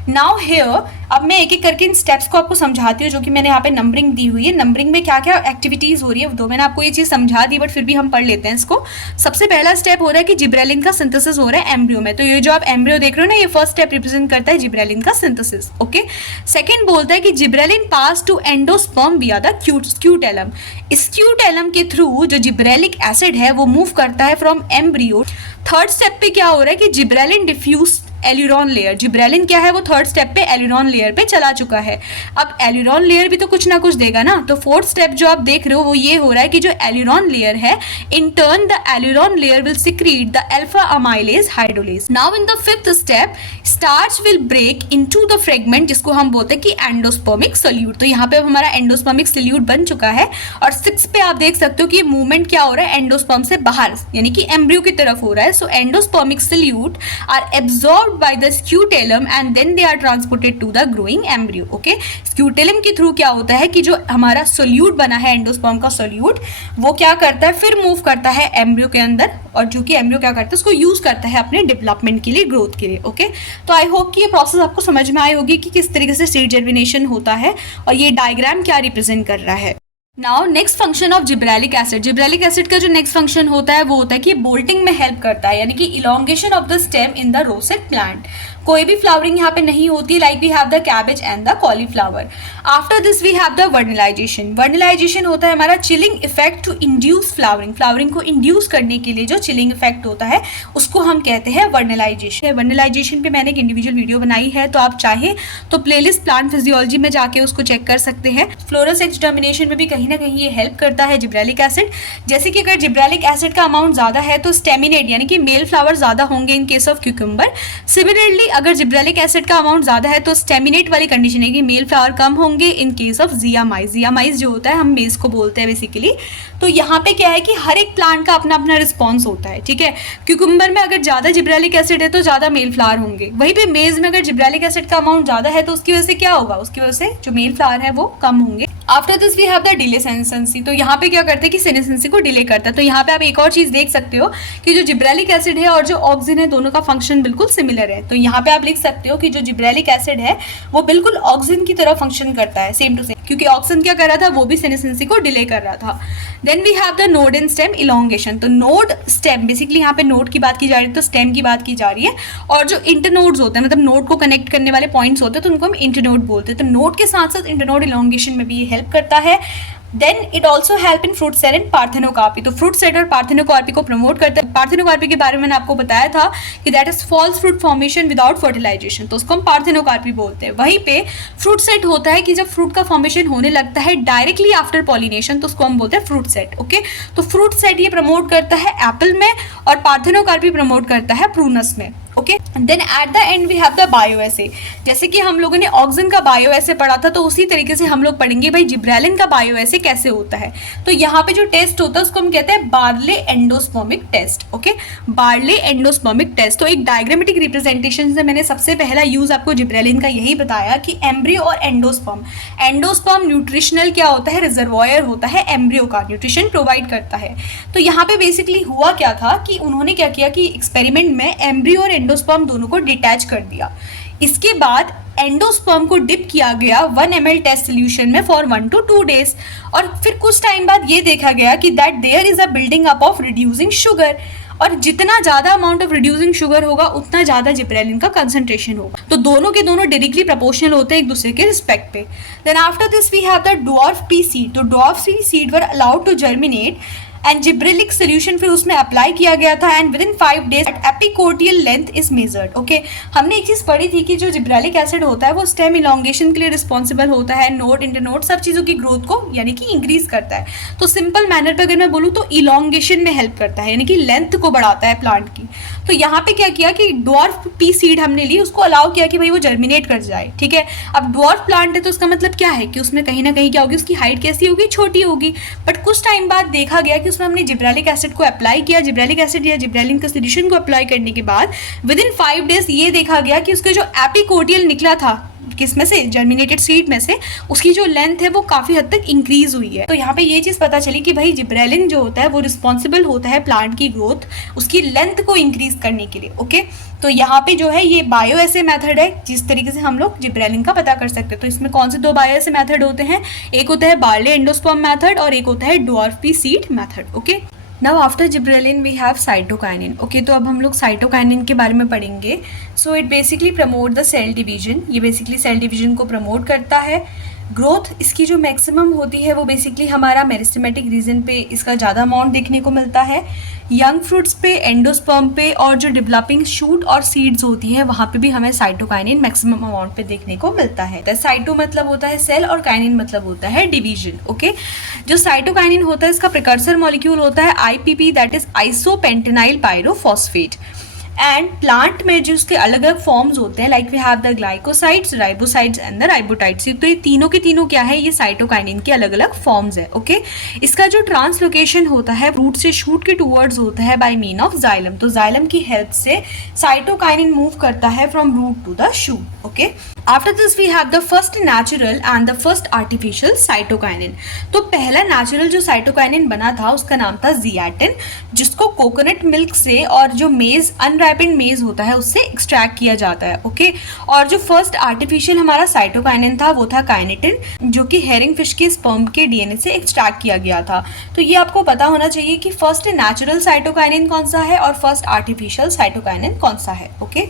नाउ हियर अब मैं एक एक करके इन स्टेप्स को आपको समझाती हूँ जो कि मैंने यहाँ पे नंबरिंग दी हुई है। नंबरिंग में क्या क्या एक्टिविटीज हो रही है तो मैंने आपको ये चीज समझा दी, बट फिर भी हम पढ़ लेते हैं इसको। सबसे पहला स्टेप हो रहा है कि जिब्रेलिन का सिंथेसिस हो रहा है एम्ब्रियो में। तो ये जो आप एम्ब्रियो देख रहे हो ना, ये फर्स्ट स्टेप रिप्रेजेंट करता है जिब्रेलिन का सिंथेसिस। ओके, सेकेंड बोलता है कि gibberellin pass to endosperm via the scutellum. Scutellum के थ्रू जो जिब्रेलिक एसिड है वो मूव करता है फ्रॉम एम्ब्रियो थर्ड स्टेप पे क्या हो रहा है कि gibberellin diffuse aleurone layer, gibberellin क्या है वो थर्ड स्टेप पे एल्यूरॉन लेयर पे चला चुका है। अब एल्यूरॉन लेयर भी तो कुछ ना कुछ देगा ना, तो फोर्थ स्टेप जो आप देख रहे हो वो ये हो रहा है कि जो एल्यूरॉन लेयर है, in turn the aleurone layer will secrete the alpha amylase hydrolase. Now in the fifth step starch will break into the fragment, जिसको हम बोलते हैं कि एंडोस्पर्मिक सोल्यूट। तो यहाँ पे अब हमारा एंडोस्पर्मिक सोल्यूट बन चुका है। और सिक्स पे आप देख सकते हो कि मूवमेंट क्या हो रहा है, एंडोस्पर्म से बाहर यानी कि एम्ब्रियो की तरफ हो रहा है। So endospermic solute are absorb by the scutellum and then they are transported to the growing embryo. Okay, scutellum के थ्रू क्या होता है कि जो हमारा सोल्यूट बना है एंडोस्पर्म का सोल्यूट, वो क्या करता है फिर मूव करता है एम्ब्रियो के अंदर, और जो कि एम्ब्रियो क्या करता है उसको यूज करता है अपने डेवलपमेंट के लिए, ग्रोथ के लिए। ओके, तो आई होप कि ये प्रोसेस आपको समझ में आई होगी कि किस तरीके से सीड जर्मिनेशन होता है और ये डायग्राम क्या रिप्रेजेंट कर रहा है। Now next function of gibberellic acid, gibberellic acid का जो नेक्स्ट फंक्शन होता है वो होता है कि बोल्टिंग में हेल्प करता है, यानी कि elongation of the stem in the rosette plant. कोई भी फ्लावरिंग यहाँ पे नहीं होती, like we have the cabbage and the cauliflower. After this we have the vernalisation. Vernalisation होता है हमारा chilling effect to induce flowering, flowering को इंड्यूस करने के लिए जो चिलिंग इफेक्ट होता है उसको हम कहते हैं वर्नलाइजेशन। वर्नलाइजेशन पे मैंने एक इंडिविजुअल वीडियो बनाई है, तो आप चाहे तो प्लेलिस्ट प्लांट फिजियोलॉजी में जाके उसको चेक कर सकते हैं। फ्लोरल सेक्स डोमिनेशन में भी कहीं ना कहीं ये हेल्प करता है जिब्रेलिक एसिड। जैसे कि अगर जिब्रेलिक एसिड का अमाउंट ज़्यादा है तो स्टेमिनेट यानी कि मेल फ्लावर ज़्यादा होंगे इन केस ऑफ क्यूकम्बर। सिमिलरली अगर जिब्रेलिक एसिड का अमाउंट ज़्यादा है तो स्टेमिनेट वाली कंडीशन है कि मेल फ्लावर कम होंगे इन केस ऑफ जियामाइज। जियामाइज जो होता है हम मेज को बोलते हैं बेसिकली। तो यहाँ पे क्या है कि हर एक प्लांट का अपना अपना रिस्पॉन्स होता है, ठीक है। क्यूकम्बर में अगर ज़्यादा जिब्रेलिक एसिड है तो ज़्यादा मेल फ्लावर होंगे, वहीं पे मेज में अगर जिब्रेलिक एसिड का अमाउंट ज़्यादा है तो उसकी वजह से क्या होगा, उसकी वजह से जो मेल फ्लावर है वो कम होंगे। After this we have the delay senescence. तो यहाँ पे क्या करते हैं कि सेनेसेंसी को डिले करता है। तो यहाँ पे आप एक और चीज़ देख सकते हो कि जो जिब्रेलिक एसिड है और जो ऑक्सिन है दोनों का फंक्शन बिल्कुल सिमिलर है। तो यहाँ पे आप लिख सकते हो कि जो जिब्रेलिक एसिड है वो बिल्कुल ऑक्सिन की तरह फंक्शन करता है, सेम टू सेम, क्योंकि ऑक्सिन क्या कर रहा था, वो भी सेनेसेंसी को डिले कर रहा था। Then we have the node and stem elongation. तो नोड स्टेम, बेसिकली यहाँ पे नोड की बात की जा रही है तो स्टेम की बात की जा रही है। और जो इंटरनोड्स होते हैं, मतलब नोड को कनेक्ट करने वाले पॉइंट्स होते हैं, तो उनको हम इंटरनोड बोलते हैं। तो नोड के साथ साथ इंटरनोड इलोंगेशन में भी ये हेल्प करता है। Then it also help in fruit set and parthenocarpy. तो फ्रूट सेट और पार्थेनोकार्पी को प्रमोट करता है। पार्थेनोकार्पी के बारे में मैंने आपको बताया था कि that is false fruit formation without fertilisation, तो उसको हम पार्थेनोकार्पी बोलते हैं। वहीं पे फ्रूट सेट होता है कि जब फ्रूट का फॉर्मेशन होने लगता है डायरेक्टली आफ्टर पॉलिनेशन, तो उसको हम बोलते हैं फ्रूट सेट। ओके, तो फ्रूट सेट ये प्रमोट करता है एप्पल में और पार्थेनोकार्पी प्रमोट करता है प्रूनस में। Okay, then at the end we have the bioassay. जैसे कि हम लोगों ने ऑक्सिन का बायोएसे पढ़ा था, तो उसी तरीके से हम लोग पढ़ेंगे भाई जिब्रेलिन का बायोएसे कैसे होता है। तो यहाँ पे जो टेस्ट होता है उसको हम कहते हैं barley endospermic test. Okay, barley endospermic test. तो एक डायग्रामेटिक रिप्रेजेंटेशन से मैंने सबसे पहला यूज आपको जिब्रेलिन का यही बताया कि एम्ब्रियो और एंडोस्पर्म, एंडोस्पर्म न्यूट्रिशनल क्या होता है, रिजर्वॉयर होता है एम्ब्रियो का, न्यूट्रिशन प्रोवाइड करता है। तो यहाँ पे बेसिकली हुआ क्या था कि उन्होंने क्या किया कि एक्सपेरिमेंट में एम्ब्रियो और एंडोस्पर्म दोनों को डिटैच कर दिया। इसके बाद एंडोस्पर्म को डिप किया गया 1 ml टेस्ट सोल्यूशन में फॉर 1 to 2 days। और फिर कुछ टाइम बाद ये देखा गया कि that there is a building up of reducing sugar, और जितना ज़्यादा अमाउंट ऑफ रिड्यूसिंग शुगर होगा उतना ज़्यादा जिब्रेलिन का कंसंट्रेशन होगा। तो दोनों के दोनों डायरेक्टली प्रोपोर्शनल होते हैं एक दूसरे के रिस्पेक्ट पे। Then after this we have the dwarf pea seed. तो dwarf pea seed were allowed to germinate and gibberellic solution फिर उसमें अप्लाई किया गया था and within 5 days epicotyl length is measured. Okay, हमने एक चीज़ पढ़ी थी कि जो जिब्रेलिक एसिड होता है वो स्टेम इलोंगेशन के लिए रिस्पॉन्सिबल होता है, नोड इंटरनोड सब चीज़ों की ग्रोथ को यानी कि इंक्रीज करता है। तो सिंपल मैनर पे अगर मैं बोलूँ तो इलोंगेशन में हेल्प करता है, यानी कि लेंथ को बढ़ाता है प्लांट की। तो यहाँ पे क्या किया कि ड्वार्फ पी सीड हमने ली, उसको अलाउ किया कि भाई वो जर्मिनेट कर जाए। ठीक है, अब ड्वार्फ प्लांट है तो उसका मतलब क्या है कि उसमें कहीं ना कहीं क्या होगी, उसकी हाइट कैसी होगी, छोटी होगी। बट कुछ टाइम बाद देखा गया कि उसमें हमने जिब्रेलिक एसिड को अप्लाई किया, जिब्रेलिक एसिड या जिब्रेलिन का सोल्यूशन को अप्लाई करने के बाद विद इन 5 days ये देखा गया कि उसके जो एपिकोटियल निकला था किसमें से, जर्मिनेटेड सीड में से, उसकी जो लेंथ है वो काफ़ी हद तक इंक्रीज हुई है। तो यहाँ पे ये चीज़ पता चली कि भाई जिब्रेलिन जो होता है वो रिस्पॉन्सिबल होता है प्लांट की ग्रोथ, उसकी लेंथ को इंक्रीज करने के लिए। ओके, तो यहाँ पे जो है ये बायोएसे मेथड है जिस तरीके से हम लोग जिब्रेलिन का पता कर सकते हैं। तो इसमें कौन से 2 बायोएसे मेथड होते हैं, एक होता है बार्ले एंडोस्पर्म मेथड और एक होता है dwarf pea seed method. Okay, now after gibberellin we have cytokinin. Okay, तो अब हम लोग साइटोकाइनिन के बारे में पढ़ेंगे। So it basically promote the cell division, ये बेसिकली सेल डिवीजन को प्रमोट करता है। ग्रोथ इसकी जो मैक्सिमम होती है वो बेसिकली हमारा मेरिस्टेमेटिक रीजन पे इसका ज़्यादा अमाउंट देखने को मिलता है, यंग फ्रूट्स पे, एंडोस्पर्म पे, और जो डेवलपिंग शूट और सीड्स होती है वहाँ पे भी हमें साइटोकाइनिन मैक्सिमम अमाउंट पे देखने को मिलता है। साइटो मतलब होता है सेल और काइनिन मतलब होता है डिवीजन। ओके, जो साइटोकाइनिन होता है इसका प्रिकर्सर मॉलिक्यूल होता है IPP, that is isopentenyl pyrophosphate. And plant में जो उसके अलग अलग फॉर्म्स होते हैं, like we have the glycosides, ribosides and the ribotides. तो ये तीनों के तीनों क्या है, ये साइटोकाइनिन के अलग अलग फॉर्म्स है। ओके, इसका जो ट्रांसलोकेशन होता है रूट से शूट के टूवर्ड्स होता है बाय मीन ऑफ जाइलम। तो जाइलम की हेल्प से साइटोकाइनिन मूव करता है from root to the shoot. Okay, after this we have the first natural and the first artificial cytokinin. तो पहला नेचुरल जो साइटोकाइनिन बना था उसका नाम था जियाटिन, जिसको कोकोनट मिल्क से और जो मेज अनराइपेंड मेज होता है उससे एक्सट्रैक्ट किया जाता है। ओके, और जो फर्स्ट आर्टिफिशियल हमारा साइटोकाइनिन था वो था काइनेटिन, जो कि हेरिंग फिश के स्पर्म के डीएनए से एक्सट्रैक्ट किया गया था। तो ये आपको पता होना चाहिए कि फर्स्ट नेचुरल साइटोकाइनिन कौन सा है और फर्स्ट आर्टिफिशियल साइटोकाइनिन कौन सा है। Okay,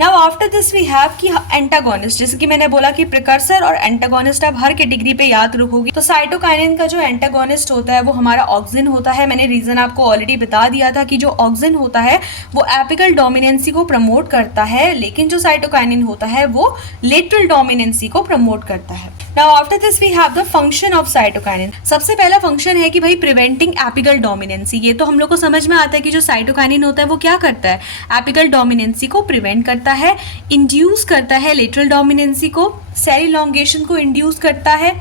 now after this we have कि एंटागोनिस्ट, जैसे कि मैंने बोला कि प्रिकर्सर और एंटागोनिस्ट आप हर कैटेगरी पे याद रखोगे। तो साइटोकाइनिन का जो एंटागोनिस्ट होता है वो हमारा ऑक्सिन होता है। मैंने रीजन आपको ऑलरेडी बता दिया था कि जो ऑक्सिन होता है वो एपिकल डोमिनेंसी को प्रमोट करता है, लेकिन जो साइटोकाइनिन होता है वो लेटरल डोमिनेंसी को प्रमोट करता है। Now after this we have the function of cytokinin. सबसे पहला फंक्शन है कि भाई प्रिवेंटिंग एपिकल डोमिनेंसी। ये तो हम लोग को समझ में आता है कि जो साइटोकाइनिन होता है वो क्या करता है, एपिकल डोमिनेंसी को प्रिवेंट करता है, इंड्यूस करता है लेटरल डोमिनेंसी को, सेल इलॉन्गेशन को इंड्यूस करता है।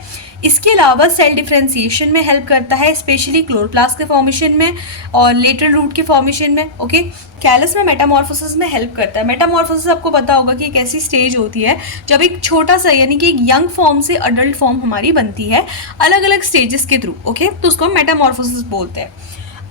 इसके अलावा सेल डिफरेंशिएशन में हेल्प करता है, स्पेशली क्लोरोप्लास्ट के फॉर्मेशन में और लेटरल रूट के फॉर्मेशन में। ओके, कैलस में मेटामॉर्फोसिस में हेल्प करता है। मेटामॉर्फोसिस आपको पता होगा कि एक ऐसी स्टेज होती है जब एक छोटा सा यानी कि एक यंग फॉर्म से अडल्ट फॉर्म हमारी बनती है अलग अलग स्टेजेस के थ्रू। ओके, तो उसको मेटामॉर्फोसिस बोलते हैं।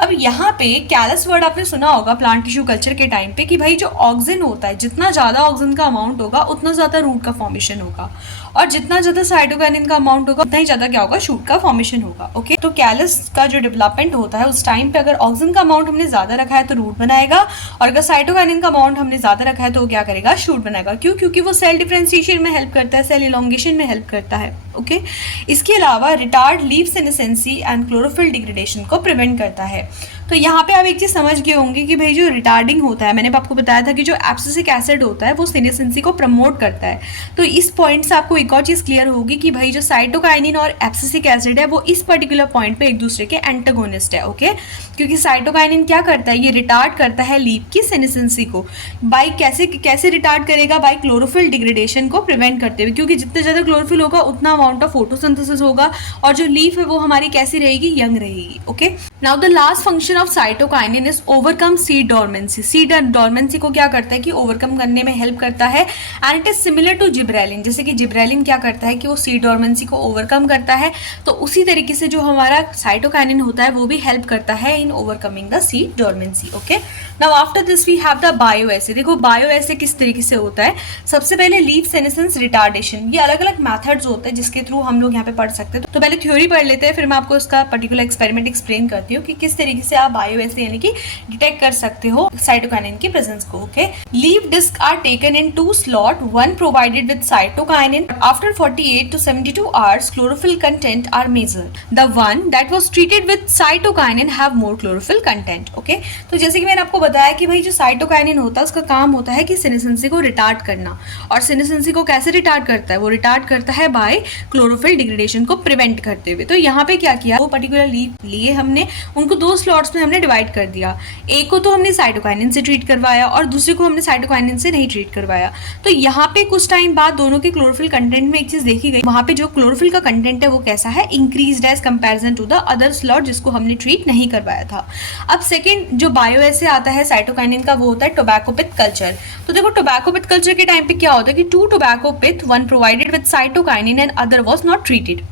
अब यहाँ पे कैलस वर्ड आपने सुना होगा प्लांट टिश्यू कल्चर के टाइम पे कि भाई जो ऑक्सिन होता है, जितना ज़्यादा ऑक्सिन का अमाउंट होगा उतना ज़्यादा रूट का फॉर्मेशन होगा, और जितना ज़्यादा साइटोकाइनिन का अमाउंट होगा उतना ही ज़्यादा क्या होगा, शूट का फॉर्मेशन होगा। ओके, तो कैलस का जो डेवलपमेंट होता है उस टाइम पे अगर ऑक्सिन का अमाउंट हमने ज़्यादा रखा है तो रूट बनाएगा, और अगर साइटोकाइनिन का अमाउंट हमने ज़्यादा रखा है तो क्या करेगा, शूट बनाएगा। क्यों? क्योंकि वो सेल डिफरेंशिएशन में हेल्प करता है, सेल इलॉन्गेशन में हेल्प करता है। ओके, इसके अलावा retard leaf senescence and chlorophyll degradation को प्रिवेंट करता है। तो यहाँ पे आप एक चीज़ समझ गए होंगे कि भाई जो रिटार्डिंग होता है, मैंने आपको बताया था कि जो एब्सिसिक एसिड होता है वो सेनेसेंसी को प्रमोट करता है। तो इस पॉइंट से आपको एक और चीज़ क्लियर होगी कि भाई जो साइटोकाइनिन और एब्सिसिक एसिड है वो इस पर्टिकुलर पॉइंट पे एक दूसरे के एंटागोनिस्ट है। ओके, क्योंकि साइटोकाइनिन क्या करता है, ये रिटार्ड करता है लीफ की सेनेसेंसी को। बाई कैसे रिटार्ड करेगा, बाई क्लोरोफिल डिग्रेडेशन को प्रिवेंट करते हुए, क्योंकि जितने ज़्यादा क्लोरोफिल होगा उतना अमाउंट ऑफ फोटोसिंथेसिस होगा और जो लीफ है वो हमारी कैसी रहेगी, यंग रहेगी। Okay, now the last function of cytokinin is overcome seed dormancy. Seed dormancy को क्या करता है कि ओवरकम करने में हेल्प करता है, and it is similar to gibberellin. जैसे कि जिब्रेलिन क्या करता है कि वो सीड डोरमेंसी को ओवरकम करता है, तो उसी तरीके से जो हमारा साइटोकाइनिन होता है वो भी हेल्प करता है in overcoming the seed dormancy. Okay, now after this we have the bioassay. देखो बायोएसे किस तरीके से होता है। सबसे पहले लीफ सेनेसेंस रिटार्डेशन, ये अलग अलग मेथड्स होते हैं जिसके थ्रू हम लोग यहाँ पे पढ़ सकते हैं। तो पहले थ्योरी पढ़ लेते हैं, फिर मैं आपको इसका पर्टिकुलर एक्सपेरिमेंट एक्सप्लेन करती हूँ कि किस तरीके से आप बायोएसे यानी कि डिटेक्ट कर सकते हो साइटोकाइनिन की प्रेजेंस को। Okay, leaf disc are taken in 2 slot, one provided with cytokinin. After 48 to 72 hours, chlorophyll content are measured. The one that was treated with cytokinin have more chlorophyll content. Okay, तो जैसे कि मैंने आपको बताया कि भाई जो साइटोकाइनिन होता है उसका काम होता है कि सेनेसेंसी को रिटार्ड करना, और सेनेसेंसी को कैसे रिटार्ड करता है, वो रिटार्ड करता है बाय क्लोरोफिल डिग्रेडेशन को प्रिवेंट करते हुए। तो यहाँ पे क्या किया, वो पर्टिकुलर लीफ लिए हमने, उनको 2 स्लॉट्स में हमने डिवाइड कर दिया। एक को तो हमने साइटोकाइनिन से ट्रीट करवाया और दूसरे को हमने साइटोकाइनिन से नहीं ट्रीट करवाया। तो यहाँ पे कुछ टाइम बाद दोनों के क्लोरोफिल कंटेंट में एक चीज देखी गई, वहाँ पे जो क्लोरोफिल का कंटेंट है वो कैसा है, increased as comparison to the other slot जिसको हमने ट्रीट नहीं करवाया था। अब सेकंड जो बायोएसे आता है साइटोकाइनिन का, वो होता है टोबैको पिथ कल्चर। तो देखो टोबैको पिथ कल्चर के टाइम पे क्या होता है कि 2 tobacco pith, one provided with cytokinin and other was not treated.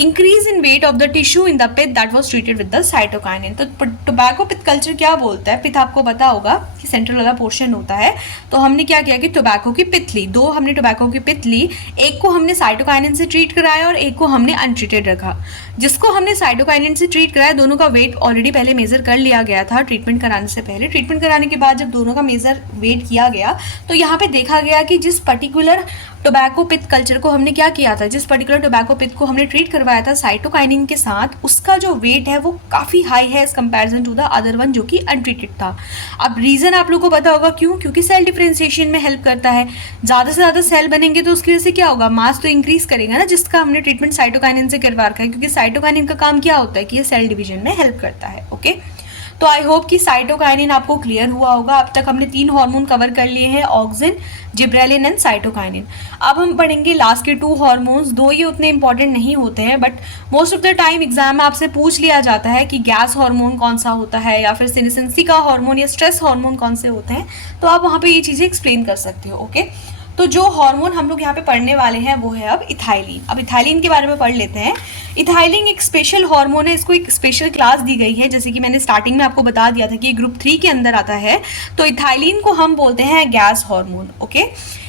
Increase in weight of the tissue in the pith that was treated with the cytokinin. तो tobacco pith culture क्या बोलता है, पिथ आपको पता होगा कि सेंट्रल वाला पोर्शन होता है। तो हमने क्या किया कि टोबैको की पिथ ली, 2 हमने टोबैको की पिथ ली, एक को हमने साइटोकाइनिन से ट्रीट कराया और एक को हमने अनट्रीटेड रखा। जिसको हमने साइटोकाइनिन से ट्रीट कराया दोनों का वेट ऑलरेडी पहले मेजर कर लिया गया था ट्रीटमेंट कराने से पहले। ट्रीटमेंट कराने के बाद जब दोनों का मेजर वेट किया गया तो यहाँ पे देखा गया कि जिस पर्टिकुलर टोबैको पिथ कल्चर को हमने क्या किया था, जिस पर्टिकुलर टोबैको पिथ को हमने ट्रीट करवाया था साइटोकाइनिन के साथ, उसका जो वेट है वो काफ़ी हाई है as comparison to the other one जो कि अनट्रीटेड था। अब रीज़न आप लोग को पता होगा क्यों, क्योंकि सेल डिफरेंशिएशन में हेल्प करता है। ज़्यादा से ज़्यादा सेल बनेंगे तो उसकी वजह से क्या होगा, मास तो इंक्रीज करेगा ना, जिसका हमने ट्रीटमेंट साइटोकाइनिन से करवा रखा है, क्योंकि साइटोकाइनिन का काम क्या होता है कि ये सेल डिवीजन में हेल्प करता है। ओके, तो आई होप कि साइटोकाइनिन आपको क्लियर हुआ होगा। अब तक हमने 3 हार्मोन कवर कर लिए हैं, ऑक्सिन, जिब्रेलिन एंड साइटोकाइनिन। अब हम पढ़ेंगे लास्ट के 2 हार्मोन्स। 2 ये उतने इंपॉर्टेंट नहीं होते हैं, but most of the time exam में आपसे पूछ लिया जाता है कि गैस हार्मोन कौन सा होता है या फिर सेनेसेंसी का हार्मोन या स्ट्रेस हार्मोन कौन से होते हैं, तो आप वहाँ पे ये चीज़ें एक्सप्लेन कर सकते हो। ओके, तो जो हार्मोन हम लोग यहाँ पे पढ़ने वाले हैं वो है अब इथाइलिन। अब इथाइलिन के बारे में पढ़ लेते हैं। इथाइलिन एक स्पेशल हार्मोन है, इसको एक स्पेशल क्लास दी गई है, जैसे कि मैंने स्टार्टिंग में आपको बता दिया था कि ग्रुप 3 के अंदर आता है। तो इथाइलिन को हम बोलते हैं गैस हार्मोन। ओके,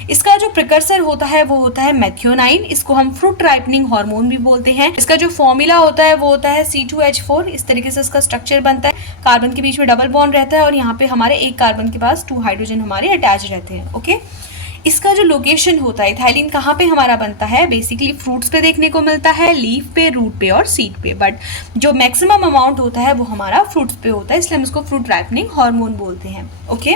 इसका जो प्रिकर्सर होता है वो होता है मेथियोनाइन, इसको हम फ्रूट राइपनिंग हार्मोन भी बोलते हैं। इसका जो फॉर्मूला होता है वो होता है C2H4। इस तरीके से इसका स्ट्रक्चर बनता है, कार्बन के बीच में डबल बॉन्ड रहता है और यहाँ पे हमारे एक कार्बन के पास 2 हाइड्रोजन हमारे अटैच रहते हैं। ओके, इसका जो लोकेशन होता है, इथाइलिन कहाँ पे हमारा बनता है, बेसिकली फ्रूट्स पे देखने को मिलता है, लीफ पे, रूट पे और सीड पे, बट जो मैक्सिमम अमाउंट होता है वो हमारा फ्रूट्स पे होता है, इसलिए हम इसको फ्रूट राइपनिंग हार्मोन बोलते हैं। ओके,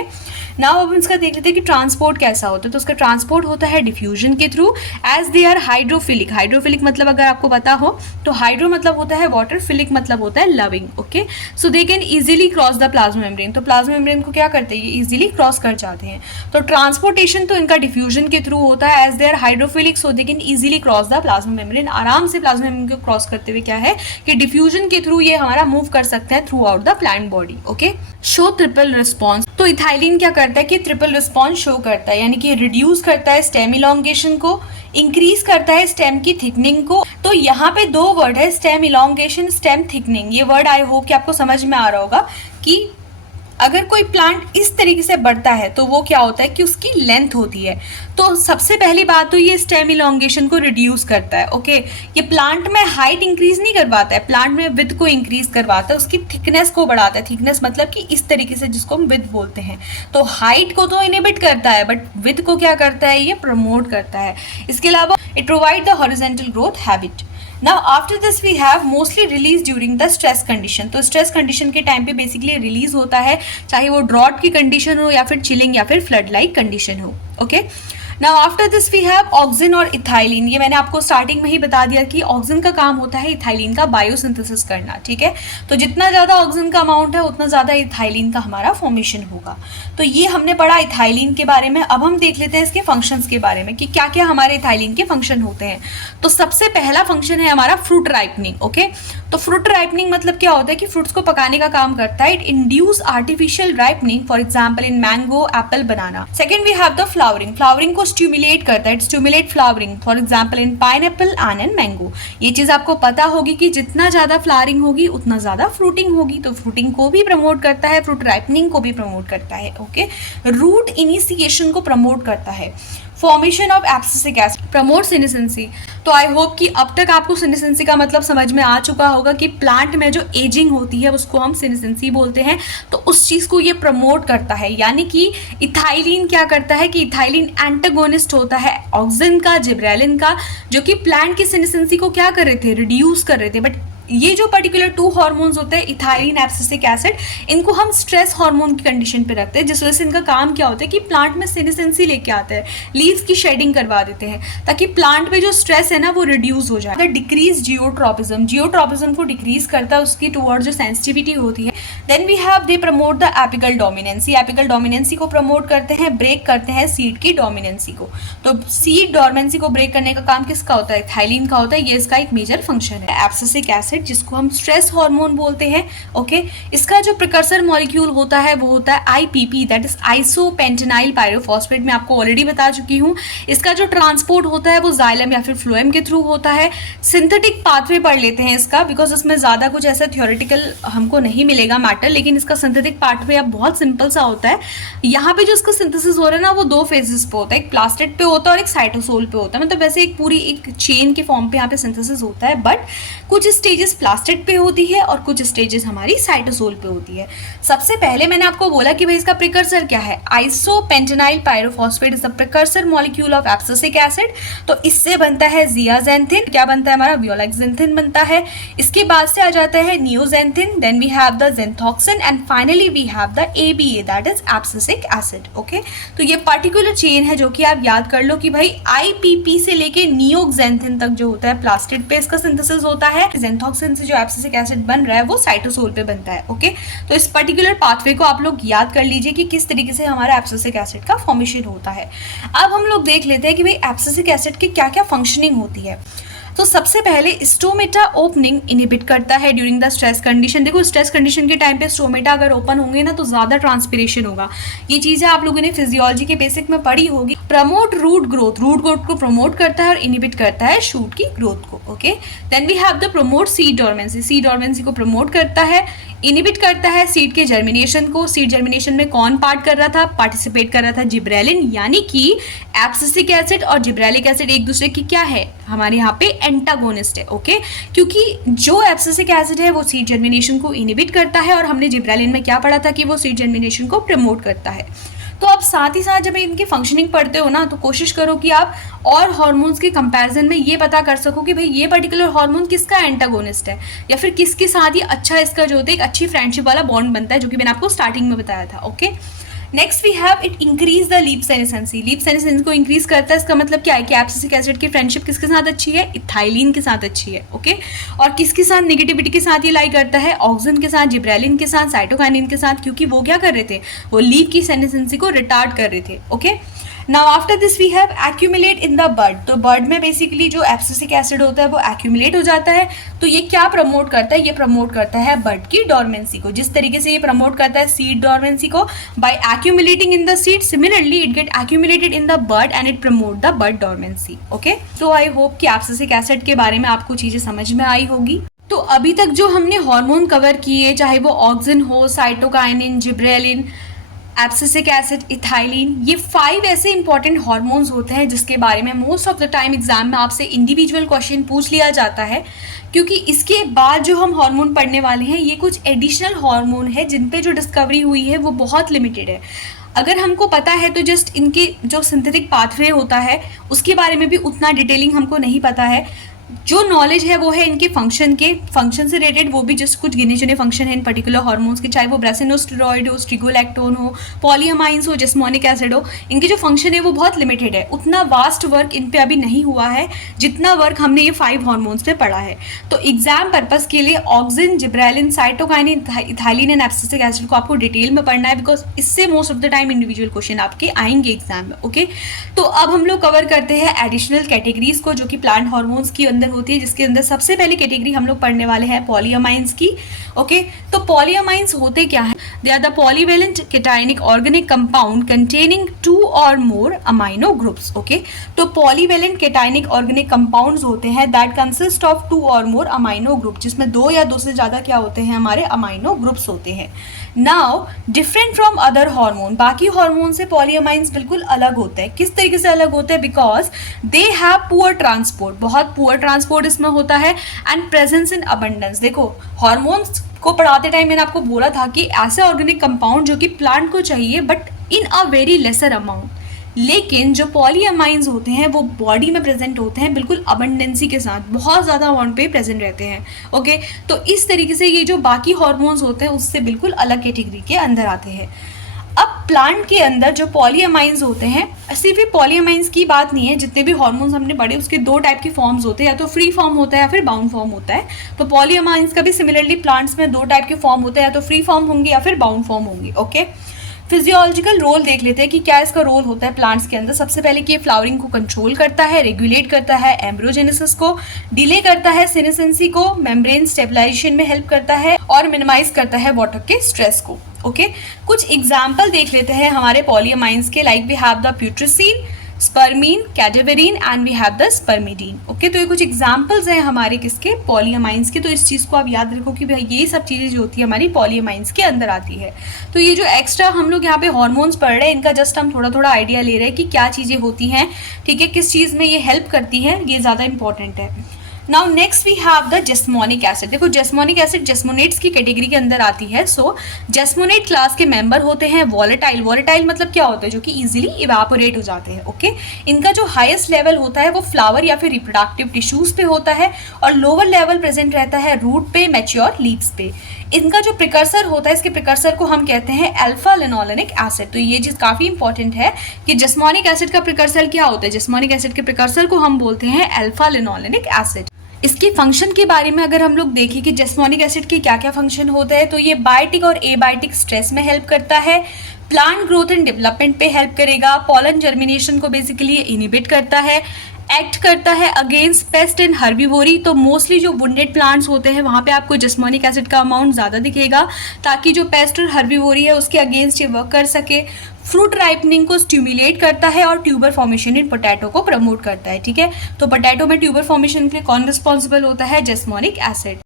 नाउ अब हम इसका देख लेते हैं कि ट्रांसपोर्ट कैसा होता है। तो उसका ट्रांसपोर्ट होता है डिफ्यूजन के थ्रू, as they are hydrophilic. Hydrophilic मतलब अगर आपको पता हो तो हाइड्रो मतलब होता है वाटर, फिलिक मतलब होता है loving. Okay, so they can easily cross the plasma membrane. तो प्लाज्मा मेम्ब्रेन को क्या करते हैं, ये इजीली क्रॉस कर जाते हैं। तो ट्रांसपोर्टेशन तो इनका डिफ्यूजन के थ्रू होता है, as they are hydrophilic so they can easily cross the plasma membrane. आराम से प्लाज्मा मेम्ब्रेन को क्रॉस करते हुए क्या है कि डिफ्यूजन के थ्रू ये हमारा मूव कर सकते हैं through out the plant body. Okay, show triple response. तो इथाइलिन क्या करता है कि ट्रिपल रिस्पॉन्स शो करता है, यानी कि रिड्यूस करता है स्टेम इलॉन्गेशन को, इंक्रीज करता है स्टेम की थिकनिंग को। तो यहाँ पे 2 वर्ड है, स्टेम इलॉन्गेशन, स्टेम थिकनिंग। ये वर्ड आई होप कि आपको समझ में आ रहा होगा कि अगर कोई प्लांट इस तरीके से बढ़ता है तो वो क्या होता है कि उसकी लेंथ होती है। तो सबसे पहली बात तो ये स्टेम इलॉन्गेशन को रिड्यूस करता है। ओके, ये प्लांट में हाइट इंक्रीज नहीं करवाता है, प्लांट में विड्थ को इंक्रीज करवाता है, उसकी थिकनेस को बढ़ाता है। थिकनेस मतलब कि इस तरीके से, जिसको हम विड्थ बोलते हैं। तो हाइट को तो इनहिबिट करता है, बट विड्थ को क्या करता है, ये प्रमोट करता है। इसके अलावा it provide the horizontal growth habit. Now after this we have mostly release during the stress condition। तो स्ट्रेस कंडीशन के टाइम पे बेसिकली रिलीज होता है, चाहे वो ड्रॉट की कंडीशन हो या फिर चिलिंग या फिर फ्लड लाइक कंडीशन हो। Okay, now after this we have auxin और इथाइलिन। ये मैंने आपको स्टार्टिंग में ही बता दिया कि ऑक्सिन का काम होता है इथाइलिन का बायोसिंथेसिस करना। ठीक है, तो जितना ज़्यादा ऑक्सिन का अमाउंट है उतना ज़्यादा इथाइलिन का हमारा फॉर्मेशन होगा। तो ये हमने पढ़ा इथाइलिन के बारे में। अब हम देख लेते हैं इसके फंक्शंस के बारे में कि क्या क्या हमारे इथाइलिन के फंक्शन होते हैं। तो सबसे पहला फंक्शन है हमारा फ्रूट राइपनिंग। ओके, तो फ्रूट राइपनिंग मतलब क्या होता है कि फ्रूट्स को पकाने का काम करता है। It induce artificial ripening, for example in mango, apple, banana. Second we have the flowering. Flowering को स्टिमुलेट करता है, it stimulate flowering, for example in pineapple and mango. ये चीज़ आपको पता होगी कि जितना ज़्यादा फ्लावरिंग होगी उतना ज़्यादा फ्रूटिंग होगी। तो फ्रूटिंग को भी प्रमोट करता है, फ्रूट राइपनिंग को भी प्रमोट करता है। ओके, रूट इनिशिएशन को प्रमोट करता है। Formation of abscisic acid promote senescence. तो आई होप कि अब तक आपको सेनेसेंसी का मतलब समझ में आ चुका होगा कि प्लांट में जो एजिंग होती है उसको हम सेनेसेंसी बोलते हैं। तो उस चीज़ को ये प्रमोट करता है, यानी कि इथाइलिन क्या करता है कि इथाइलिन एंटागोनिस्ट होता है ऑक्सिन का, जिब्रेलिन का, जो कि प्लांट की सेनेसेंसी को क्या कर रहे थे, रिड्यूस कर रहे थे। बट ये जो पर्टिकुलर 2 हार्मोन्स होते हैं इथाइलिन, एब्सिसिक एसिड, इनको हम स्ट्रेस हार्मोन की कंडीशन पे रखते हैं, जिस वजह से इनका काम क्या होता है कि प्लांट में सेनेसेंसी लेके आते हैं, लीव्स की शेडिंग करवा देते हैं, ताकि प्लांट में जो स्ट्रेस है ना वो रिड्यूस हो जाए। अगर डिक्रीज जियोट्रोपिज्म, जियोट्रोपिज्म को डिक्रीज करता है, उसकी टुवर्ड्स जो सेंसिटिविटी होती है। Then we have they promote the apical dominance. Apical dominance को प्रमोट करते हैं, ब्रेक करते हैं सीड की डोमिनेंसी को। तो सीड डोमिनेंसी को ब्रेक करने का काम किसका होता है, इथाइलिन का होता है। ये इसका एक मेजर फंक्शन है। एब्सिसिक एसिड जिसको हम स्ट्रेस हार्मोन बोलते हैं। ओके, इसका जो प्रिकर्सर मॉलिक्यूल होता है वो होता है IPP, that is isopentenyl pyrophosphate. मैं आपको ऑलरेडी बता चुकी हूँ। इसका जो ट्रांसपोर्ट होता है वो जाइलम या फिर फ्लोएम के थ्रू होता है। सिंथेटिक पाथवे पढ़ लेते हैं इसका, बिकॉज इसमें ज़्यादा कुछ ऐसा थ्योरेटिकल हमको नहीं मिलेगा मैटर, लेकिन इसका सिंथेटिक पाथवे अब बहुत सिंपल सा होता है। यहाँ पे जो इसका सिंथेसिस हो रहा है ना वो 2 फेजेस पे होता है, एक प्लास्टिड पे होता है और एक साइटोसोल पे होता है। मतलब वैसे एक पूरी एक चेन के फॉर्म पे यहाँ पे सिंथेसिस होता है, बट कुछ स्टेजेस स्टेजेस प्लास्टिड पे होती है और कुछ स्टेजेस हमारी साइटोसोल पे होती है। सबसे पहले मैंने आपको बोला कि भाई इसका प्रिकर्सर क्या है, isopentenyl pyrophosphate is the precursor molecule of abscisic acid. तो इससे बनता है जियाजेंथिन, क्या बनता है हमारा, वियोलेक्सेंथिन बनता है। इसके बाद से आ जाता है neoxanthin, then we have the xanthoxin and finally we have the ABA that is abscisic acid. Okay, तो ये पर्टिकुलर चेन है जो कि आप याद कर लो कि भाई IPP से लेके नियोक्सेंथिन तक जो होता है प्लास्टिड पे इसका सिंथेसिस होता है। जेंथॉक्सिन से जो एब्सिसिक एसिड बन रहा है वो साइटोसोल पे बनता है। ओके, तो इस पर्टिकुलर पाथवे को आप लोग याद कर लीजिए कि किस तरीके से हमारा एब्सिसिक एसिड का फॉर्मेशन होता है। अब हम लोग देख लेते हैं कि भाई एब्सिसिक एसिड की क्या क्या फंक्शनिंग होती है। तो सबसे पहले स्टोमेटा ओपनिंग इनहिबिट करता है ड्यूरिंग द स्ट्रेस कंडीशन। देखो स्ट्रेस कंडीशन के टाइम पे स्टोमेटा अगर ओपन होंगे ना तो ज़्यादा ट्रांसपिरेशन होगा। ये चीज़ें आप लोगों ने फिजियोलॉजी के बेसिक में पढ़ी होगी। प्रमोट रूट ग्रोथ को प्रमोट करता है और इनहिबिट करता है शूट की ग्रोथ को। Okay, then we have the promote seed dormancy को प्रमोट करता है, इनहिबिट करता है सीड के जर्मिनेशन को। सीड जर्मिनेशन में कौन पार्ट कर रहा था, पार्टिसिपेट कर रहा था जिब्रेलिन, यानी कि एब्सिसिक एसिड और जिब्रेलिक एसिड एक दूसरे की क्या है, हमारे यहाँ पे एंटागोनिस्ट है। ओके, क्योंकि जो एब्सिसिक एसिड है वो सीड जर्मिनेशन को इनहिबिट करता है और हमने जिब्रेलिन में क्या पढ़ा था कि वो सीड जर्मिनेशन को प्रमोट करता है। तो अब साथ ही साथ जब इनकी फंक्शनिंग पढ़ते हो ना तो कोशिश करो कि आप और हार्मोन्स के कंपैरिजन में ये पता कर सको कि भाई ये पर्टिकुलर हार्मोन किसका एंटागोनिस्ट है या फिर किसके साथ ही अच्छा इसका जो होता है एक अच्छी फ्रेंडशिप वाला बॉन्ड बनता है, जो कि मैंने आपको स्टार्टिंग में बताया था। Okay, next we have it increase the leaf senescence. Leaf senescence को इंक्रीज करता है। इसका मतलब क्या है कि एब्सिसिक एसिड की फ्रेंडशिप किसके साथ अच्छी है, इथाइलिन के साथ अच्छी है। ओके, और किसके साथ नेगेटिविटी के साथ ये लाई करता है, ऑक्सिन के साथ, जिब्रेलिन के साथ, साइटोकाइनिन के साथ, क्योंकि वो क्या कर रहे थे, वो लीप की सेनेसेंसी को रिटार्ड कर रहे थे। Okay, now after this we have accumulate in the bud. तो बड में बेसिकली जो एब्सिसिक एसिड होता है वो एक्यूमुलेट हो जाता है। तो ये क्या प्रमोट करता है, ये प्रमोट करता है बड की डॉर्मेंसी को। जिस तरीके से ये प्रमोट करता है सीड डॉर्मेंसी को by accumulating in the seed, similarly it get accumulated in the bud and it promote the bud dormancy. Okay, तो आई होप कि एब्सिसिक एसिड के बारे में आपको चीजें समझ में आई होगी। तो अभी तक जो हमने हार्मोन कवर किए, चाहे वो ऑक्सिन हो, cytokinin, gibberellin, abscisic acid, ethylene, ये 5 ऐसे इंपॉर्टेंट हार्मोन्स होते हैं जिसके बारे में most of the time exam में आपसे इंडिविजुअल क्वेश्चन पूछ लिया जाता है। क्योंकि इसके बाद जो हम हार्मोन पढ़ने वाले हैं ये कुछ एडिशनल हार्मोन है जिन पे जो डिस्कवरी हुई है वो बहुत लिमिटेड है। अगर हमको पता है तो जस्ट इनके जो सिंथेटिक पाथवे होता है उसके बारे में भी उतना डिटेलिंग हमको नहीं पता है। जो नॉलेज है वो है इनके फंक्शन से रिलेटेड, वो भी जस्ट कुछ गिने चुने फंक्शन है इन पर्टिकुलर हार्मोन्स के, चाहे वो ब्रेसिनोस्टेरॉइड हो, स्ट्रिगोलैक्टोन हो, पॉलीअमाइंस हो, जेस्मोनिक एसिड हो, इनके जो फंक्शन है वो बहुत लिमिटेड है। उतना वास्ट वर्क इन पे अभी नहीं हुआ है जितना वर्क हमने ये 5 हार्मोन्स पे पढ़ा है। तो एग्जाम पर्पस के लिए auxin, gibberellin, cytokinin, ethylene and abscisic acid को आपको डिटेल में पढ़ना है, बिकॉज इससे most of the time individual question आपके आएंगे एग्जाम में। ओके, तो अब हम लोग कवर करते हैं एडिशनल कैटेगरीज को जो कि प्लांट हार्मोन्स की अंदर होती है, जिसके अंदर सबसे पहली कैटेगरी हम लोग पढ़ने वाले हैं पॉलीअमाइंस की। ओके, तो पॉलीअमाइंस होते क्या है, they are the polyvalent cationic organic compound containing 2 और मोर अमाइनो ग्रुप्स। ओके, तो पॉलीवेलेंट केटाइनिक ऑर्गेनिक कंपाउंड्स होते हैं दैट कंसिस्ट ऑफ 2 और मोर अमाइनो ग्रुप, जिसमें 2 या 2 से ज्यादा क्या होते हैं, हमारे अमाइनो ग्रुप्स होते हैं। Now different from other hormone, बाकी हार्मोन से पॉलीअमाइंस बिल्कुल अलग होते हैं। किस तरीके से अलग होते हैं, because they have poor transport, बहुत पुअर ट्रांसपोर्ट इसमें होता है, एंड प्रेजेंस इन अबंडेंस। देखो हार्मोन्स को पढ़ाते टाइम मैंने आपको बोला था कि ऐसे ऑर्गेनिक कंपाउंड जो कि प्लांट को चाहिए but in a very lesser amount, लेकिन जो पॉलीअमाइंस होते हैं वो बॉडी में प्रेजेंट होते हैं बिल्कुल अबंडेंसी के साथ, बहुत ज़्यादा अमाउंट पे प्रेजेंट रहते हैं। ओके, तो इस तरीके से ये जो बाकी हार्मोन्स होते हैं उससे बिल्कुल अलग कैटेगरी के अंदर आते हैं। अब प्लांट के अंदर जो पॉलीअमाइंस होते हैं, सिर्फ ही पॉलीअमाइंस की बात नहीं है, जितने भी हार्मोन्स हमने पढ़े उसके 2 टाइप के फॉर्म्स होते हैं, या तो फ्री फॉर्म होता है या फिर बाउंड फॉर्म होता है। तो पॉलीअमाइंस का भी सिमिलरली प्लांट्स में 2 टाइप के फॉर्म होते हैं, या तो फ्री फॉर्म होंगे या फिर बाउंड फॉर्म होंगे। ओके, फिजियोलॉजिकल रोल देख लेते हैं कि क्या इसका रोल होता है प्लांट्स के अंदर। सबसे पहले कि ये फ्लावरिंग को कंट्रोल करता है, रेगुलेट करता है, एम्ब्रियोजेनेसिस को डिले करता है, सेनेसेंसी को, मेम्ब्रेन स्टेबलाइजेशन में हेल्प करता है और मिनिमाइज करता है वाटर के स्ट्रेस को। ओके, कुछ एग्जाम्पल देख लेते हैं हमारे पॉलीअमाइंस के, like we have the putrescine, spermine, cadaverine and we have the spermidine. Okay, तो ये कुछ एग्जाम्पल्स हैं हमारे किसके, पॉलीअमाइंस के। तो इस चीज़ को आप याद रखो कि भाई ये सब चीज़ें जो होती है हमारी पॉलीअमाइंस के अंदर आती है। तो ये जो एक्स्ट्रा हम लोग यहाँ पे हार्मोन्स पढ़ रहे हैं इनका जस्ट हम थोड़ा थोड़ा आइडिया ले रहे हैं कि क्या चीज़ें होती हैं, ठीक है, किस चीज़ में ये हेल्प करती हैं, ये ज़्यादा इंपॉर्टेंट है। Now next we have the jasmonic acid. देखो जेस्मोनिक एसिड जेस्मोनेट्स की कैटेगरी के अंदर आती है। सो जेस्मोनेट क्लास के मेंबर होते हैं वॉलेटाइल। वॉलेटाइल मतलब क्या होता है? जो कि इजीली इवेपोरेट हो जाते हैं। ओके, इनका जो हाईएस्ट लेवल होता है वो फ्लावर या फिर रिप्रोडक्टिव टिश्यूज पे होता है और लोअर लेवल प्रेजेंट रहता है रूट पे, मैच्योर लीव्स पे। इनका जो प्रिकर्सर होता है, इसके प्रिकर्सर को हम कहते हैं अल्फा लिनोलेनिक एसिड। तो ये चीज काफी इंपॉर्टेंट है कि जेस्मोनिक एसिड का प्रिकर्सर क्या होता है। जेस्मोनिक एसिड के प्रिकर्सर को हम बोलते हैं अल्फा लिनोलेनिक एसिड। इसके फंक्शन के बारे में अगर हम लोग देखें कि जेस्मोनिक एसिड के क्या क्या फंक्शन होता है, तो ये बायोटिक और एबायोटिक स्ट्रेस में हेल्प करता है, प्लांट ग्रोथ एंड डेवलपमेंट पे हेल्प करेगा, पॉलन जर्मिनेशन को बेसिकली इनहिबिट करता है, एक्ट करता है अगेंस्ट पेस्ट एंड हर्बीवोरी। तो मोस्टली जो वुंडेड प्लांट्स होते हैं वहाँ पे आपको जेस्मोनिक एसिड का अमाउंट ज़्यादा दिखेगा, ताकि जो पेस्ट और हर्बीवोरी है उसके अगेंस्ट ये वर्क कर सके। फ्रूट राइपनिंग को स्टिमुलेट करता है और ट्यूबर फॉर्मेशन इन पोटैटो को प्रमोट करता है। ठीक है, तो पोटैटो में ट्यूबर फॉर्मेशन के लिए कौन रिस्पॉन्सिबल होता है? Jasmonic acid.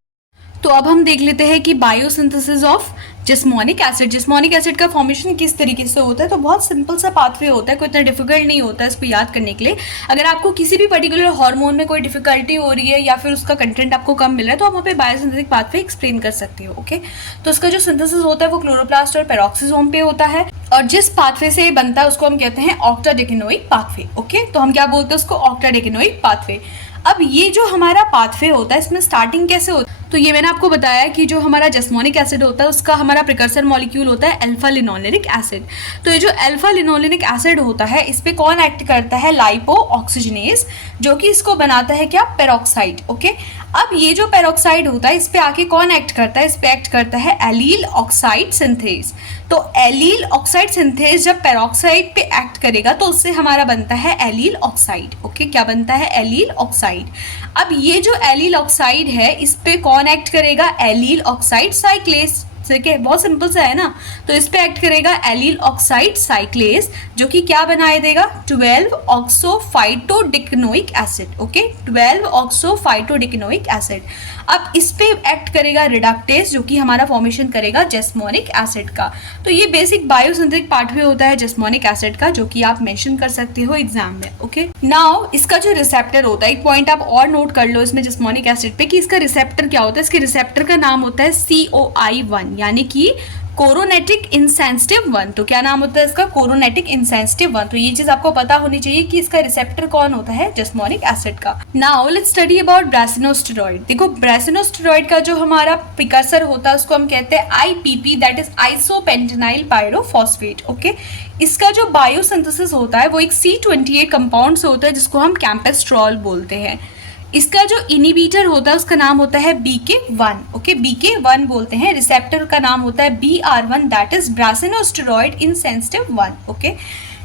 तो अब हम देख लेते हैं कि बायोसिंथेसिस ऑफ जेस्मोनिक एसिड। जेस्मोनिक एसिड का फॉर्मेशन किस तरीके से होता है? तो बहुत सिंपल सा पाथवे होता है, कोई इतना डिफिकल्ट नहीं होता है इसको याद करने के लिए। अगर आपको किसी भी पर्टिकुलर हार्मोन में कोई डिफिकल्टी हो रही है या फिर उसका कंटेंट आपको कम मिल रहा है, तो आप वहाँ पे बायोसिंथेटिक पाथवे एक्सप्लेन कर सकते हो। ओके, तो उसका जो सिंथेसिस होता है वो क्लोरोप्लास्ट और पेरोक्सिसोम पे होता है और जिस पाथवे से बनता है उसको हम कहते हैं ऑक्टाडेकेनोइक पाथवे। ओके, तो हम क्या बोलते हैं उसको? ऑक्टाडेकेनोइक पाथवे। अब ये जो हमारा पाथवे होता है इसमें स्टार्टिंग कैसे होता है? तो ये मैंने आपको बताया कि जो हमारा जेस्मोनिक एसिड होता है उसका हमारा प्रिकर्सर मॉलिक्यूल होता है अल्फा लिनोलेनिक एसिड। तो ये जो अल्फा लिनोलेनिक एसिड होता है इस पे कौन एक्ट करता है? लाइपो ऑक्सीजनेज, जो कि इसको बनाता है क्या? पेरोक्साइड। ओके, अब ये जो पेरोक्साइड होता है इस पे आके कौन एक्ट करता है? इस पे एक्ट करता है एलील ऑक्साइड सिंथेज। तो एलील ऑक्साइड सिंथेज जब पेरोक्साइड पे एक्ट करेगा तो उससे हमारा बनता है एलील ऑक्साइड। ओके, क्या बनता है? Allele oxide. अब ये जो एलील ऑक्साइड है इस पे कौन एक्ट करेगा? Allele oxide cyclase. ठीक है, बहुत सिंपल सा है ना। तो इस पे एक्ट करेगा एलील ऑक्साइड साइक्लेस, जो कि क्या बनाए देगा? 12 oxophytodienoic acid. Okay, 12 oxophytodienoic acid. अब इस पे एक्ट करेगा रिडक्टेज, जो कि हमारा फॉर्मेशन करेगा जेस्मोनिक एसिड का। तो ये बेसिक बायोसिंथेटिक पाथवे होता है जेस्मोनिक एसिड का, जो कि आप मेंशन कर सकते हो एग्जाम में। ओके, नाउ इसका जो रिसेप्टर होता है, एक पॉइंट आप और नोट कर लो इसमें जेस्मोनिक एसिड पे कि इसका रिसेप्टर क्या होता है। इसके रिसेप्टर का नाम होता है COI1, यानी कि कोरोनेटिक इंसेंसिटिव 1। तो क्या नाम होता है इसका? कोरोनेटिक इंसेंसिटिव 1। तो ये चीज आपको पता होनी चाहिए कि इसका रिसेप्टर कौन होता है? जेस्मोनिक एसिड का। Now let's study about brassinosteroid. देखो ब्रासिनोस्टेरॉइड का जो हमारा प्रिकर्सर होता है उसको हम कहते हैं IPP, that is isopentenyl pyrophosphate. Okay, इसका जो बायोसिंथेसिस होता है वो एक C28 कंपाउंड से होता है जिसको हम कैम्पेस्ट्रॉल बोलते हैं। इसका जो इनिबिटर होता है उसका नाम होता है BK1। ओके, BK1 बोलते हैं। रिसेप्टर का नाम होता है BR1, that is brassinosteroid insensitive 1। Okay,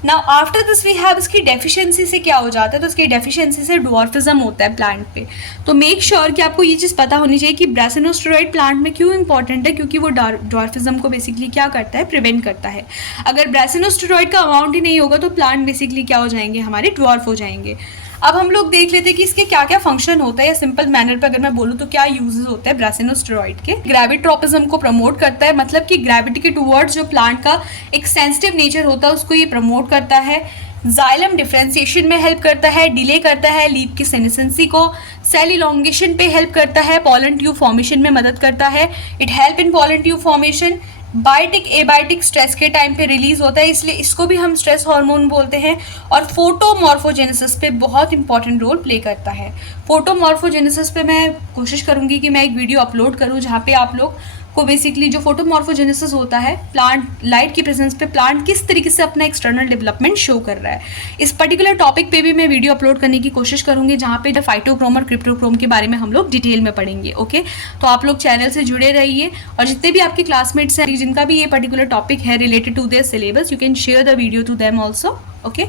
now after this we have इसकी डेफिशिएंसी से क्या हो जाता है? तो इसकी डेफिशिएंसी से ड्वार्फिज्म होता है प्लांट पे। तो मेक श्योर कि आपको ये चीज़ पता होनी चाहिए कि ब्रासिनोस्टेरॉइड प्लांट में क्यों इंपॉर्टेंट है, क्योंकि वो ड्वार्फिज्म को बेसिकली क्या करता है? प्रिवेंट करता है। अगर ब्रासिनोस्टेरॉइड का अमाउंट ही नहीं होगा तो प्लांट बेसिकली क्या हो जाएंगे? हमारे ड्वार्फ हो जाएंगे। अब हम लोग देख लेते हैं कि इसके क्या क्या फंक्शन होता है, या सिंपल मैनर पे अगर मैं बोलूँ तो क्या यूजेस होते हैं ब्रासिनोस्टेरॉइड के। ग्रेविट्रोपिज्म को प्रमोट करता है, मतलब कि ग्रेविटी के टुवर्ड्स जो प्लांट का एक सेंसिटिव नेचर होता है उसको ये प्रमोट करता है। जाइलम डिफरेंशिएशन में हेल्प करता है, डिले करता है लीफ की सेनेसेंसी को, सेल इलोंगेशन पे हेल्प करता है, पॉलन ट्यूब फॉर्मेशन में मदद करता है। It help in pollen tube formation. Biotic abiotic stress के टाइम पे रिलीज होता है, इसलिए इसको भी हम स्ट्रेस हार्मोन बोलते हैं। और फोटोमॉर्फोजेनेसिस पे बहुत इंपॉर्टेंट रोल प्ले करता है। फोटोमॉर्फोजेनेसिस पे मैं कोशिश करूंगी कि मैं एक वीडियो अपलोड करूं जहाँ पे आप लोग को बेसिकली जो फोटोमॉर्फोजेनेसिस होता है, प्लांट लाइट की प्रेजेंस पे प्लांट किस तरीके से अपना एक्सटर्नल डेवलपमेंट शो कर रहा है, इस पर्टिकुलर टॉपिक पे भी मैं वीडियो अपलोड करने की कोशिश करूंगी जहाँ पे फाइटोक्रोम और क्रिप्टोक्रोम के बारे में हम लोग डिटेल में पढ़ेंगे। ओके, तो आप लोग चैनल से जुड़े रहिए और जितने भी आपके क्लासमेट्स हैं जिनका भी ये पर्टिकुलर टॉपिक है related to their syllabus, you can share the video to them also. Okay,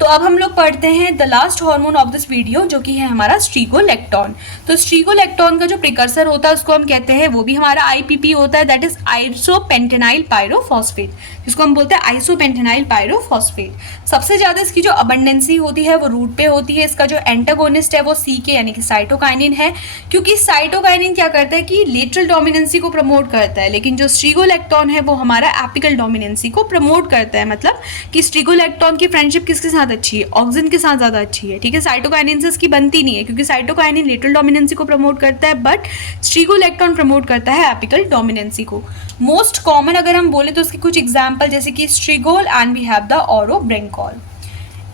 तो अब हम लोग पढ़ते हैं the last hormone of this video, जो कि है हमारा स्ट्रीगोलेक्टोन। तो स्ट्रीगोलेक्टोन का जो प्रिकर्सर होता है उसको हम कहते हैं, वो भी हमारा IPP होता है, दैट इज आइसोपेंटेनाइल पायरोफॉस्फेट, जिसको हम बोलते हैं आइसोपेंटेनाइल पायरोफॉस्फेट। सबसे ज्यादा इसकी जो अबंडेंसी होती है वो रूट पे होती है। इसका जो एंटागोनिस्ट है वो CK यानी कि साइटोकाइनिन है, क्योंकि साइटोकाइनिन क्या करता है कि लेटरल डोमिनेंसी को प्रमोट करता है, लेकिन जो स्ट्रीगोलेक्टोन है वो हमारा एपिकल डोमिनेंसी को प्रमोट करता है। मतलब कि स्ट्रीगोलेक्टोन की फ्रेंडशिप किसके साथ साथ अच्छी है, ऑक्सिन के साथ ज़्यादा अच्छी है, ठीक है। साइटोकाइनिन से इसकी बनती नहीं है क्योंकि साइटोकाइनिन लेटरल डोमिनेंसी को प्रमोट करता है, बट स्ट्रिगोलेक्टोन प्रमोट करता है एपिकल डोमिनेंसी को। मोस्ट कॉमन अगर हम बोले तो उसके कुछ एग्जाम्पल जैसे कि strigol and we have the orobanchol.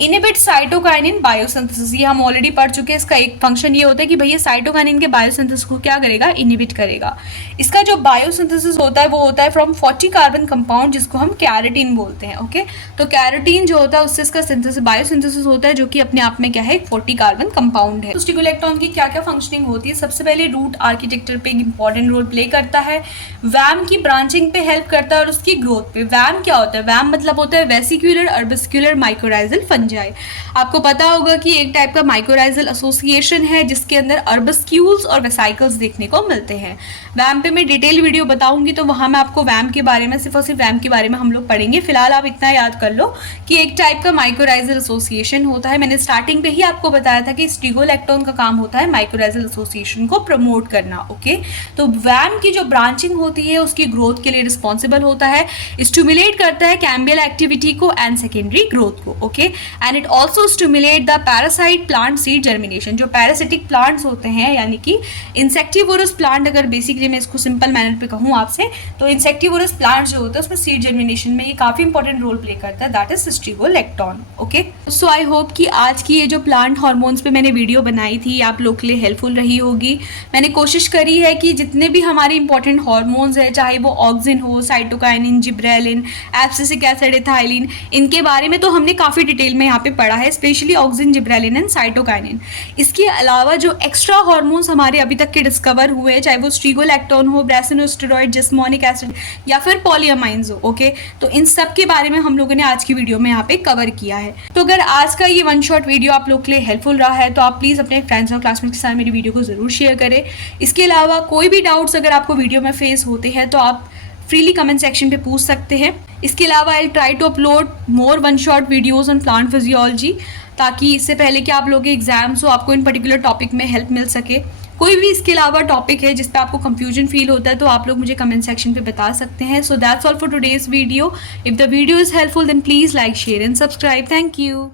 Inhibit cytokinin biosynthesis, ये हम ऑलरेडी पढ़ चुके हैं। इसका एक फंक्शन ये होता है कि भैया साइटोकाइनिन के बायोसिंथेसिस को क्या करेगा, इनहिबिट करेगा। इसका जो बायोसिंथेसिस होता है वो होता है फ्रॉम 40 कार्बन कंपाउंड जिसको हम कैरेटीन बोलते हैं, ओके। तो कैरेटीन जो होता है उससे इसका सिंथेसिस बायोसिंथेसिस होता है जो कि अपने आप में क्या है, 40 कार्बन कंपाउंड है। तो स्टिगोलेक्टोन की क्या क्या फंक्शनिंग होती है, सबसे पहले रूट आर्किटेक्चर पे एक इंपॉर्टेंट रोल प्ले करता है, वैम की ब्रांचिंग पे हेल्प करता है और उसकी ग्रोथ पे। वैम क्या होता है, वैम मतलब होता है वेसिक्यूलर अर्बिस्क्यूलर माइकोराइजल फंजाई। आपको पता होगा कि एक टाइप का माइकोराइजल एसोसिएशन है जिसके अंदर अर्बिस्क्यूल्स और वेसाइकल्स देखने को मिलते हैं। वैम पे मैं डिटेल वीडियो बताऊंगी तो वहां मैं आपको वैम के बारे में सिर्फ और सिर्फ वैम के बारे में हम लोग पढ़ेंगे। फिलहाल आप इतना याद कर लो कि एक टाइप का माइकोराइजल एसोसिएशन होता है। मैंने स्टार्टिंग पे ही आपको बताया था कि स्टिगोलेक्टोन का काम होता है माइकोराइजल एसोसिएशन को प्रमोट करना, ओके। तो वैम की जो ब्रांचिंग होती है उसकी ग्रोथ के लिए रिस्पॉन्सिबल होता है, स्टिमुलेट करता है कैम्बियल एक्टिविटी को एंड सेकेंडरी ग्रोथ को, okay. And it also stimulate the parasite plant seed germination. जो पैरासिटिक प्लांट्स होते हैं यानी कि इंसेक्टिवोरस प्लांट, अगर बेसिकली मैं इसको सिंपल मैनर पे कहूँ आपसे, तो इंसेक्टिवोरस प्लांट जो होता है उसमें सीड जर्मिनेशन में ये काफ़ी इंपॉर्टेंट रोल प्ले करता है, that is strigolactone, okay. So I hope कि आज की ये जो प्लांट हार्मोन्स पे मैंने वीडियो बनाई थी आप लोग के लिए हेल्पफुल रही होगी। मैंने कोशिश करी है कि जितने भी हमारे इंपॉर्टेंट हार्मोन्स हैं, चाहे वो ऑक्सिन हो, cytokinin, gibberellin, abscisic acid, ethylene, इनके बारे में तो हमने काफ़ी डिटेल में यहाँ पे पढ़ा है, specially auxin, gibberellin and cytokinin. इसके अलावा जो एक्स्ट्रा हार्मोन्स हमारे अभी तक के डिस्कवर हुए, चाहे वो स्टिगोलेक्टोन हो, ब्रेसिनोस्टेरॉइड, जिस्मोनिक एसिड या फिर पॉलीअमाइंस हो, ओके। तो इन सब के बारे में हम लोगों ने आज की वीडियो में यहाँ पे कवर किया है। तो अगर आज का ये वन शॉट वीडियो आप लोग के लिए हेल्पफुल रहा है तो आप प्लीज़ अपने फ्रेंड्स और क्लासमेट्स के साथ मेरी वीडियो को ज़रूर शेयर करें। इसके अलावा कोई भी डाउट्स अगर आपको वीडियो में फेस होते हैं तो आप फ्रीली कमेंट सेक्शन पे पूछ सकते हैं। इसके अलावा I try to upload more one shot videos on plant physiology, ताकि इससे पहले कि आप लोगों के एग्जाम्स हो आपको इन पर्टिकुलर टॉपिक में हेल्प मिल सके। कोई भी इसके अलावा टॉपिक है जिस पे आपको कंफ्यूजन फील होता है तो आप लोग मुझे कमेंट सेक्शन पे बता सकते हैं। So that's all for today's video. If the video is helpful then please like, share and subscribe. Thank you.